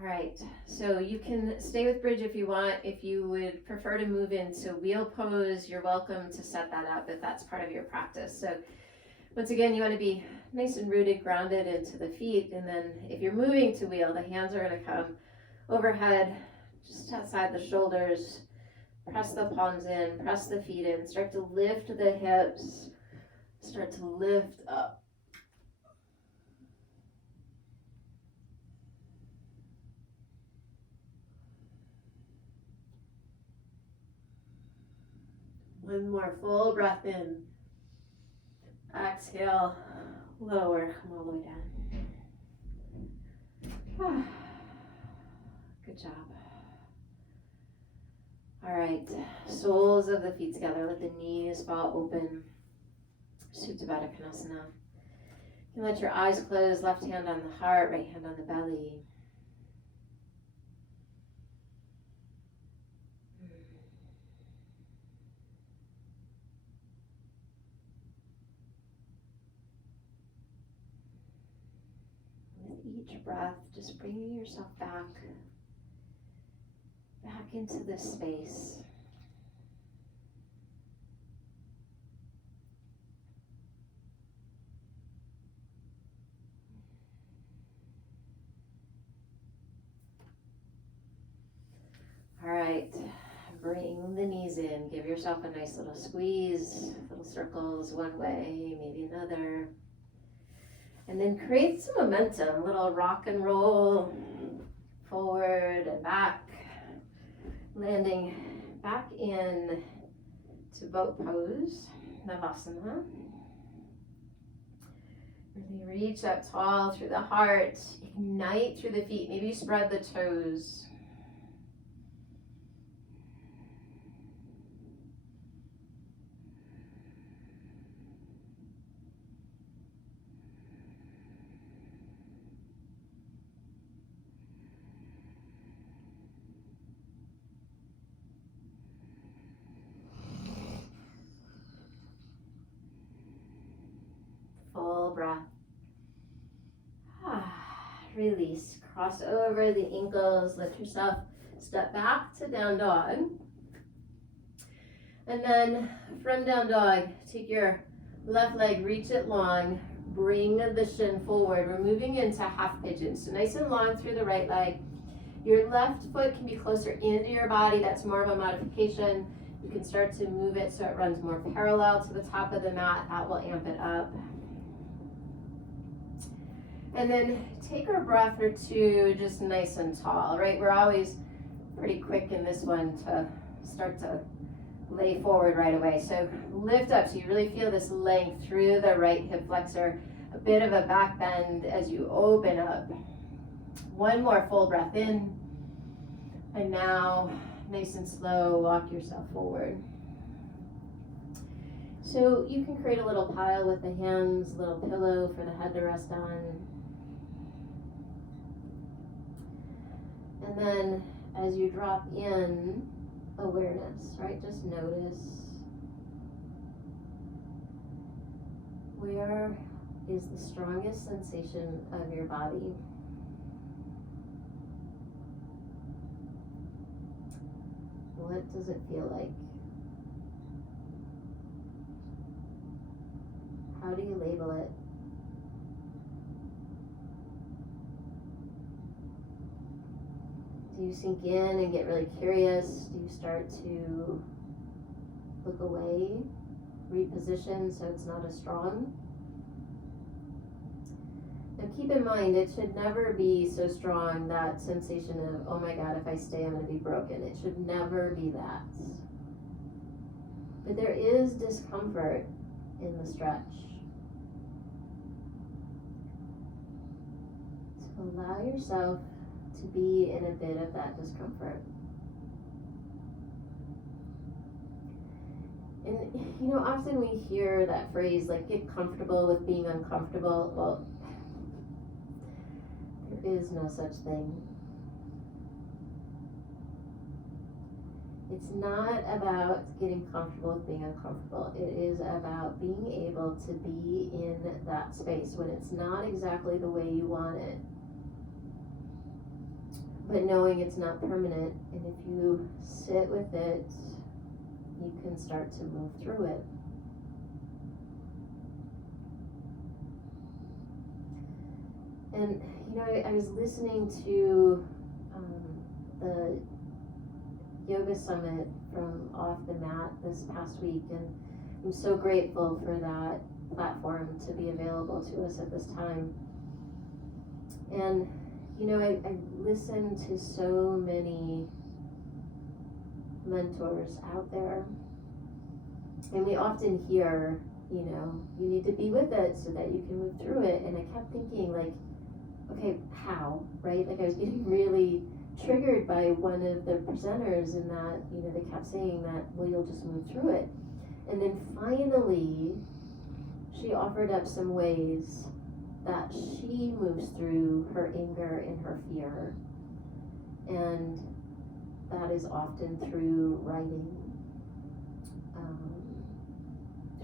All right, so you can stay with bridge if you want. If you would prefer to move into wheel pose, you're welcome to set that up if that's part of your practice. So once again, you want to be nice and rooted, grounded into the feet. And then if you're moving to wheel, the hands are going to come overhead, just outside the shoulders. Press the palms in, press the feet in, start to lift the hips, start to lift up. One more full breath in. Exhale, lower, come all the way down. Good job. All right, soles of the feet together, let the knees fall open. Supta Baddha Konasana. You can let your eyes close, left hand on the heart, right hand on the belly. With each breath, just bringing yourself back into this space. All right, bring the knees in, give yourself a nice little squeeze, little circles one way, maybe another. And then create some momentum, little rock and roll, forward and back, landing back in to boat pose, Navasana. Really reach up tall through the heart, ignite through the feet, maybe spread the toes. Full breath. Release. Cross over the ankles. Let yourself step back to down dog. And then from down dog, take your left leg, reach it long. Bring the shin forward. We're moving into half pigeon. So nice and long through the right leg. Your left foot can be closer into your body. That's more of a modification. You can start to move it so it runs more parallel to the top of the mat. That will amp it up. And then take a breath or two just nice and tall, right? We're always pretty quick in this one to start to lay forward right away. So lift up so you really feel this length through the right hip flexor, a bit of a back bend as you open up. One more full breath in. And now, nice and slow, walk yourself forward. So you can create a little pile with the hands, a little pillow for the head to rest on. And then as you drop in, awareness, right? Just notice where is the strongest sensation of your body. What does it feel like? How do you label it? Do you sink in and get really curious? Do you start to look away, reposition so it's not as strong? Now keep in mind, it should never be so strong, that sensation of, oh my God, if I stay, I'm going to be broken. It should never be that. But there is discomfort in the stretch. So allow yourself to be in a bit of that discomfort. And you know, often we hear that phrase like, get comfortable with being uncomfortable. Well, there is no such thing. It's not about getting comfortable with being uncomfortable. It is about being able to be in that space when it's not exactly the way you want it, but knowing it's not permanent. And if you sit with it, you can start to move through it. And you know, I was listening to the yoga summit from Off the Mat this past week, and I'm so grateful for that platform to be available to us at this time. And you know, I listen to so many mentors out there, and we often hear, you know, you need to be with it so that you can move through it. And I kept thinking, like, okay, how, right? Like, I was getting really triggered by one of the presenters in that, you know, they kept saying that, well, you'll just move through it. And then finally, she offered up some ways that she moves through her anger and her fear. And that is often through writing,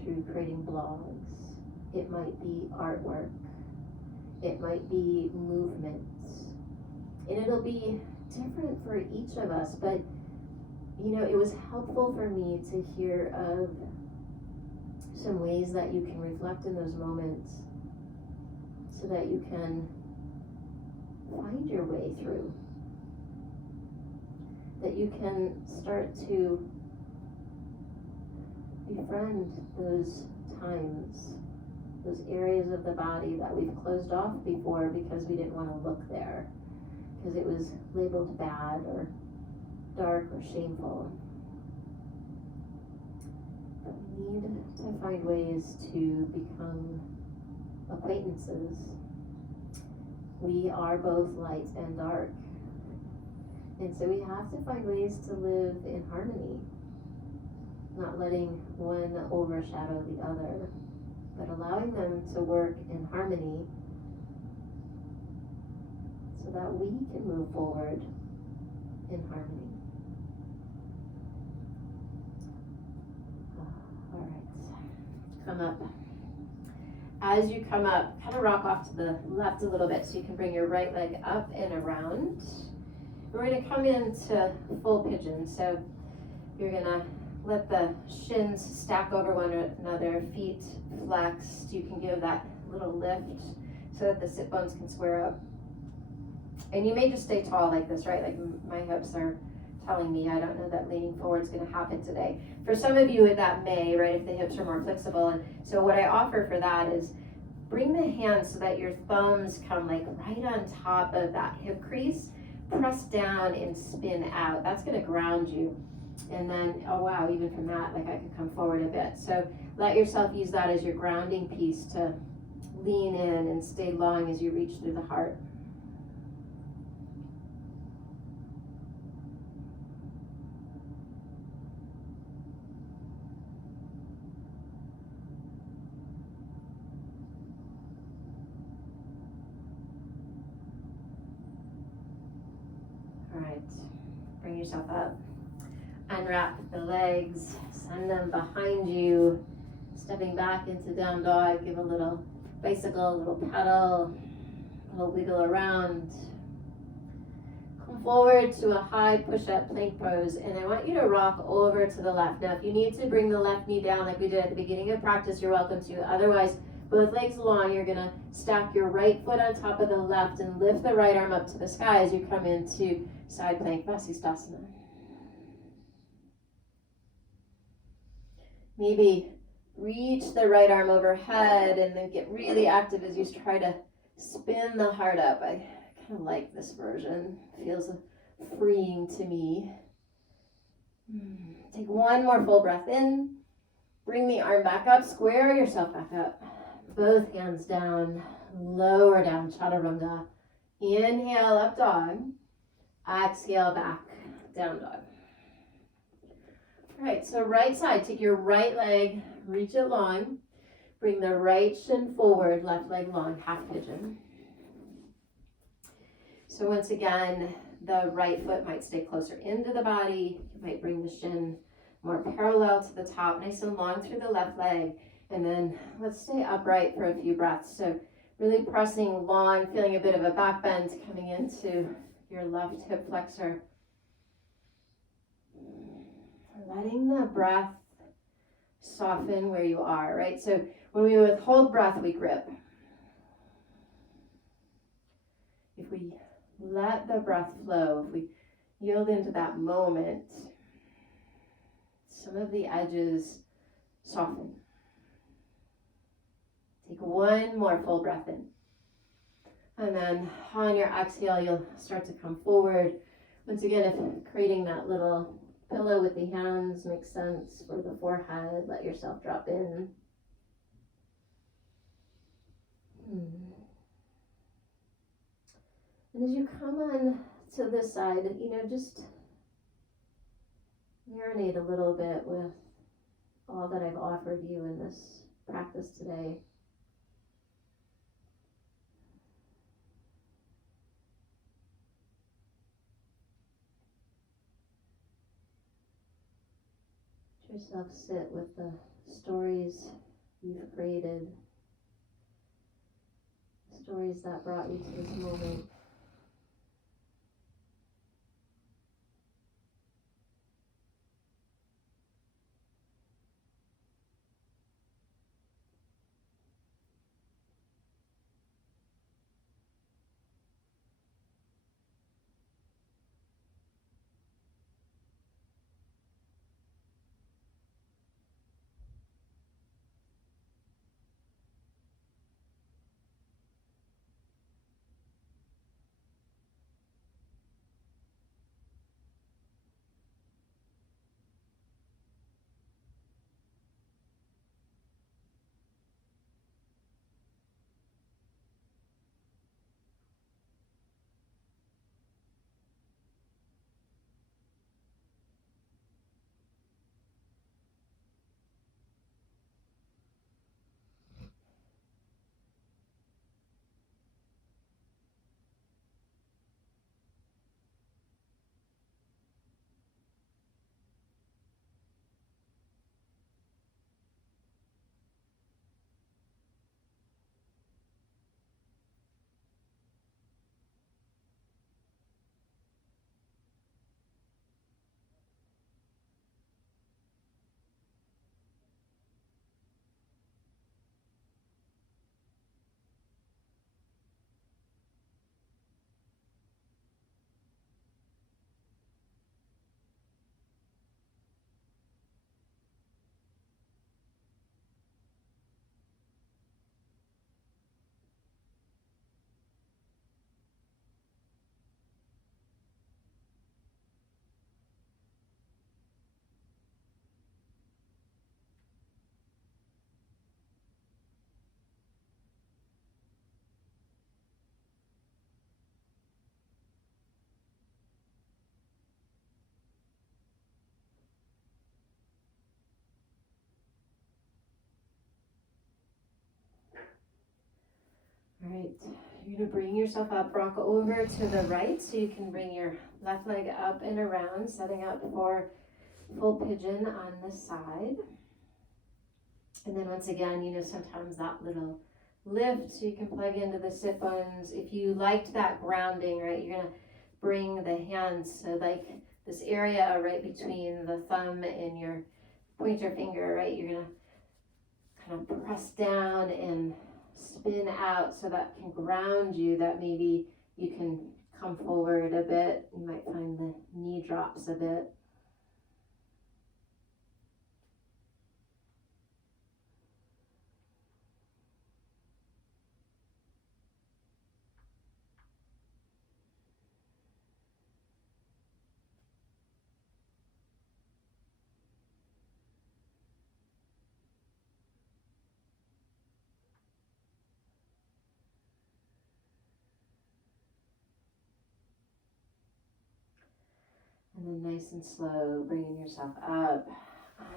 through creating blogs. It might be artwork. It might be movement. And it'll be different for each of us, but it was helpful for me to hear of some ways that you can reflect in those moments so that you can find your way through. That you can start to befriend those times, those areas of the body that we've closed off before because we didn't want to look there, because it was labeled bad or dark or shameful. But we need to find ways to become acquaintances. We are both light and dark. And so we have to find ways to live in harmony, not letting one overshadow the other, but allowing them to work in harmony so that we can move forward in harmony. All right, come up. As you come up, kind of rock off to the left a little bit so you can bring your right leg up and around. We're going to come into full pigeon, so you're going to let the shins stack over one another, feet flexed. You can give that little lift so that the sit bones can square up. And you may just stay tall like this, right? Like my hips are telling me I don't know that leaning forward is going to happen today. For some of you, that may, right, if the hips are more flexible. And so what I offer for that is bring the hands so that your thumbs come like right on top of that hip crease. Press down and spin out. That's going to ground you. And then, oh wow, even from that, like I could come forward a bit. So let yourself use that as your grounding piece to lean in and stay long as you reach through the heart. All right, bring yourself up. Unwrap the legs, send them behind you, stepping back into down dog. Give a little bicycle, a little pedal, a little wiggle around. Come forward to a high push-up plank pose, and I want you to rock over to the left. Now, if you need to bring the left knee down like we did at the beginning of practice, you're welcome to. Otherwise, both legs long, you're gonna stack your right foot on top of the left and lift the right arm up to the sky as you come into side plank Vasisthasana. Maybe reach the right arm overhead and then get really active as you try to spin the heart up. I kind of like this version. Feels freeing to me. Take one more full breath in. Bring the arm back up. Square yourself back up. Both hands down. Lower down, Chaturanga. Inhale, up dog. Exhale, back, down dog. All right, so right side, take your right leg, reach it long. Bring the right shin forward, left leg long, half pigeon. So once again, the right foot might stay closer into the body. You might bring the shin more parallel to the top, nice and long through the left leg. And then let's stay upright for a few breaths. So really pressing long, feeling a bit of a back bend coming into your left hip flexor. Letting the breath soften where you are, right? So when we withhold breath, we grip. If we let the breath flow, if we yield into that moment, some of the edges soften. Take one more full breath in. And then on your exhale, you'll start to come forward. Once again, if creating that little pillow with the hands makes sense for the forehead, let yourself drop in. And as you come on to this side, just marinate a little bit with all that I've offered you in this practice today. Let yourself sit with the stories you've created, stories that brought you to this moment. All right, you're gonna bring yourself up, rock over to the right so you can bring your left leg up and around, setting up for full pigeon on the side. And then once again, sometimes that little lift so you can plug into the sit bones. If you liked that grounding, right, you're gonna bring the hands, so like this area right between the thumb and your pointer finger, right, you're gonna kind of press down and spin out so that can ground you, that maybe you can come forward a bit. You might find the knee drops a bit. And then nice and slow, bringing yourself up.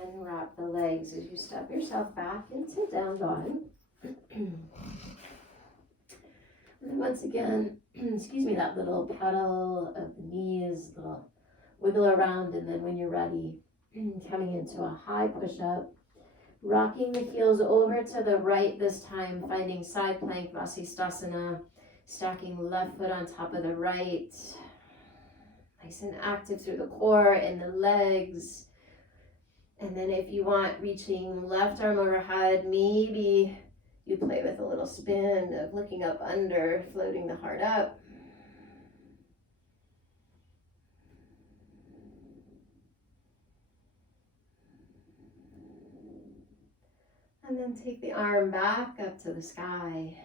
Unwrap the legs as you step yourself back into down dog. And then once again, excuse me, that little pedal of the knees, little wiggle around, and then when you're ready, coming into a high push-up, rocking the heels over to the right this time, finding side plank, Vasisthasana, stacking left foot on top of the right, nice and active through the core and the legs. And then if you want, reaching left arm overhead, maybe you play with a little spin of looking up under, floating the heart up. And then take the arm back up to the sky,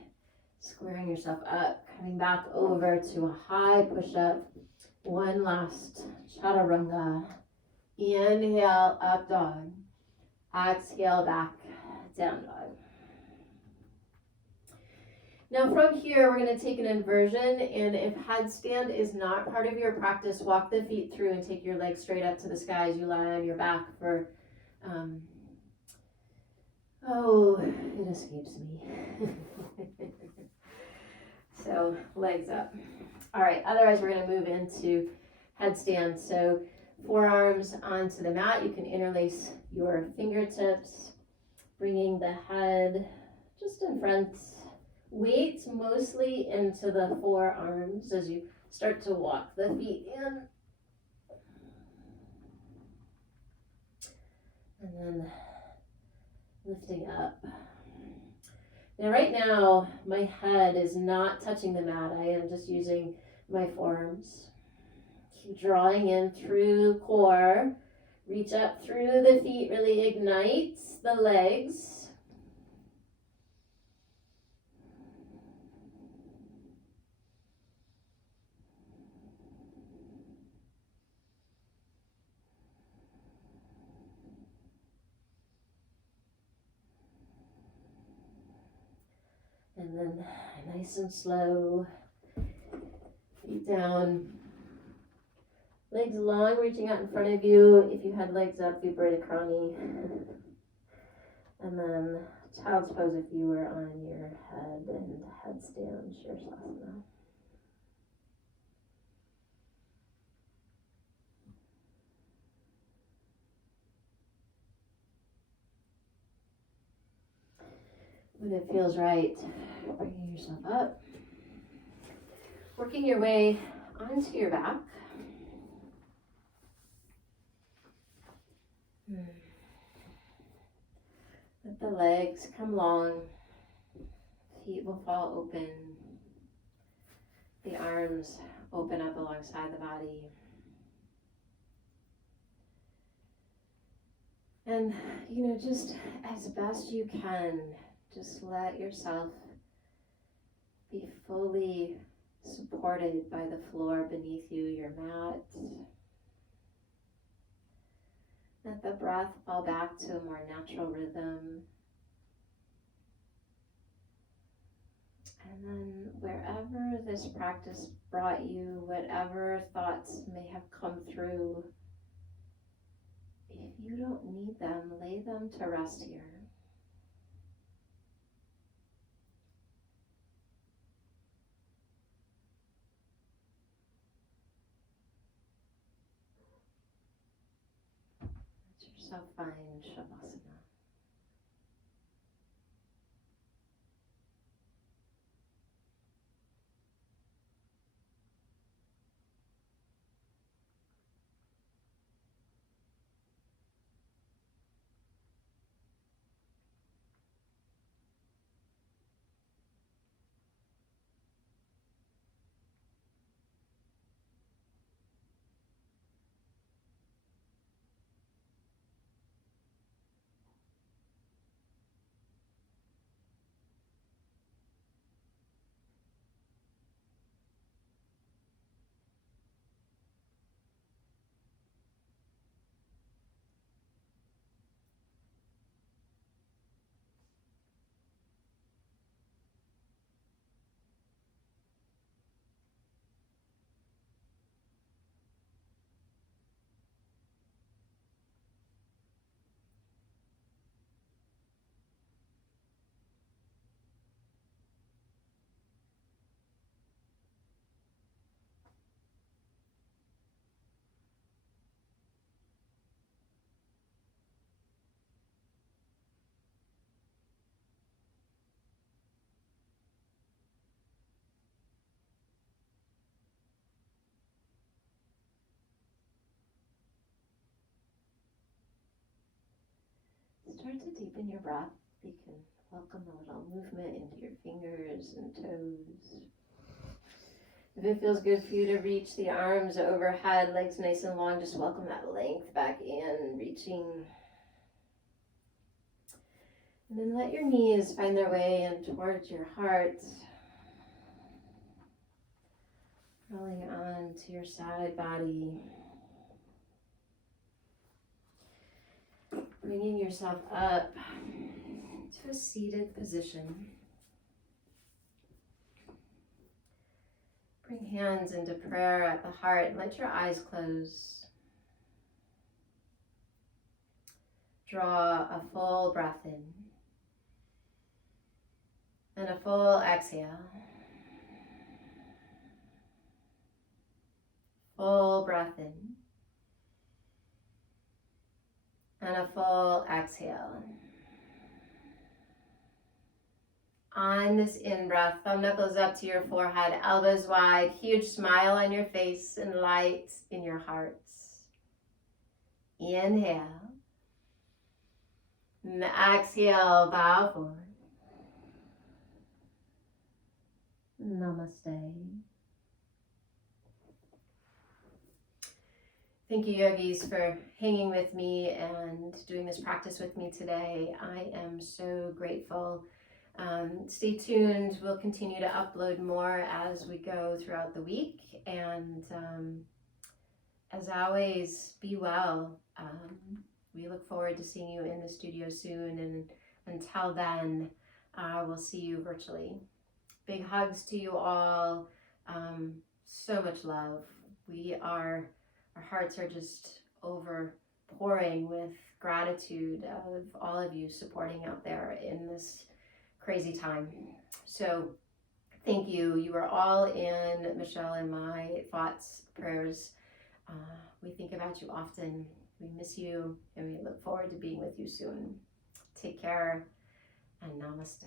squaring yourself up, coming back over to a high push-up. One last chaturanga. Inhale, up dog. Exhale, back, down dog. Now from here, we're going to take an inversion, and if headstand is not part of your practice, walk the feet through and take your legs straight up to the sky as you lie on your back for, it escapes me. So legs up. All right, otherwise we're going to move into headstand. So forearms onto the mat. You can interlace your fingertips, bringing the head just in front, Weight mostly into the forearms as you start to walk the feet in. And then lifting up. Now right now, my head is not touching the mat. I am just using my forearms. Keep drawing in through core. Reach up through the feet, really ignites the legs. And then nice and slow, feet down, legs long, reaching out in front of you. If you had legs up, Vibradacrani. And then child's pose if you were on your head and headstand, Shirsasana. When it feels right, bringing yourself up. Working your way onto your back. Let the legs come long. Feet will fall open. The arms open up alongside the body. And, just as best you can, just let yourself be fully supported by the floor beneath you, your mat. Let the breath fall back to a more natural rhythm. And then wherever this practice brought you, whatever thoughts may have come through, if you don't need them, lay them to rest here. Let yourself find Shavasana. Start to deepen your breath. You can welcome a little movement into your fingers and toes. If it feels good for you to reach the arms overhead, legs nice and long, just welcome that length back in, reaching. And then let your knees find their way in towards your heart. Rolling on to your side body. Bringing yourself up to a seated position. Bring hands into prayer at the heart and let your eyes close. Draw a full breath in and a full exhale. Full breath in and a full exhale. On this in-breath, thumb knuckles up to your forehead, elbows wide, huge smile on your face and light in your hearts. Inhale. And exhale, bow forward. Namaste. Thank you, yogis, for hanging with me and doing this practice with me today. I am so grateful. Stay tuned. We'll continue to upload more as we go throughout the week. And as always, be well. We look forward to seeing you in the studio soon. And until then, we'll see you virtually. Big hugs to you all. So much love. Our hearts are just overpouring with gratitude of all of you supporting out there in this crazy time. So thank you. You are all in Michelle and my thoughts, prayers. We think about you often. We miss you, and we look forward to being with you soon. Take care, and namaste.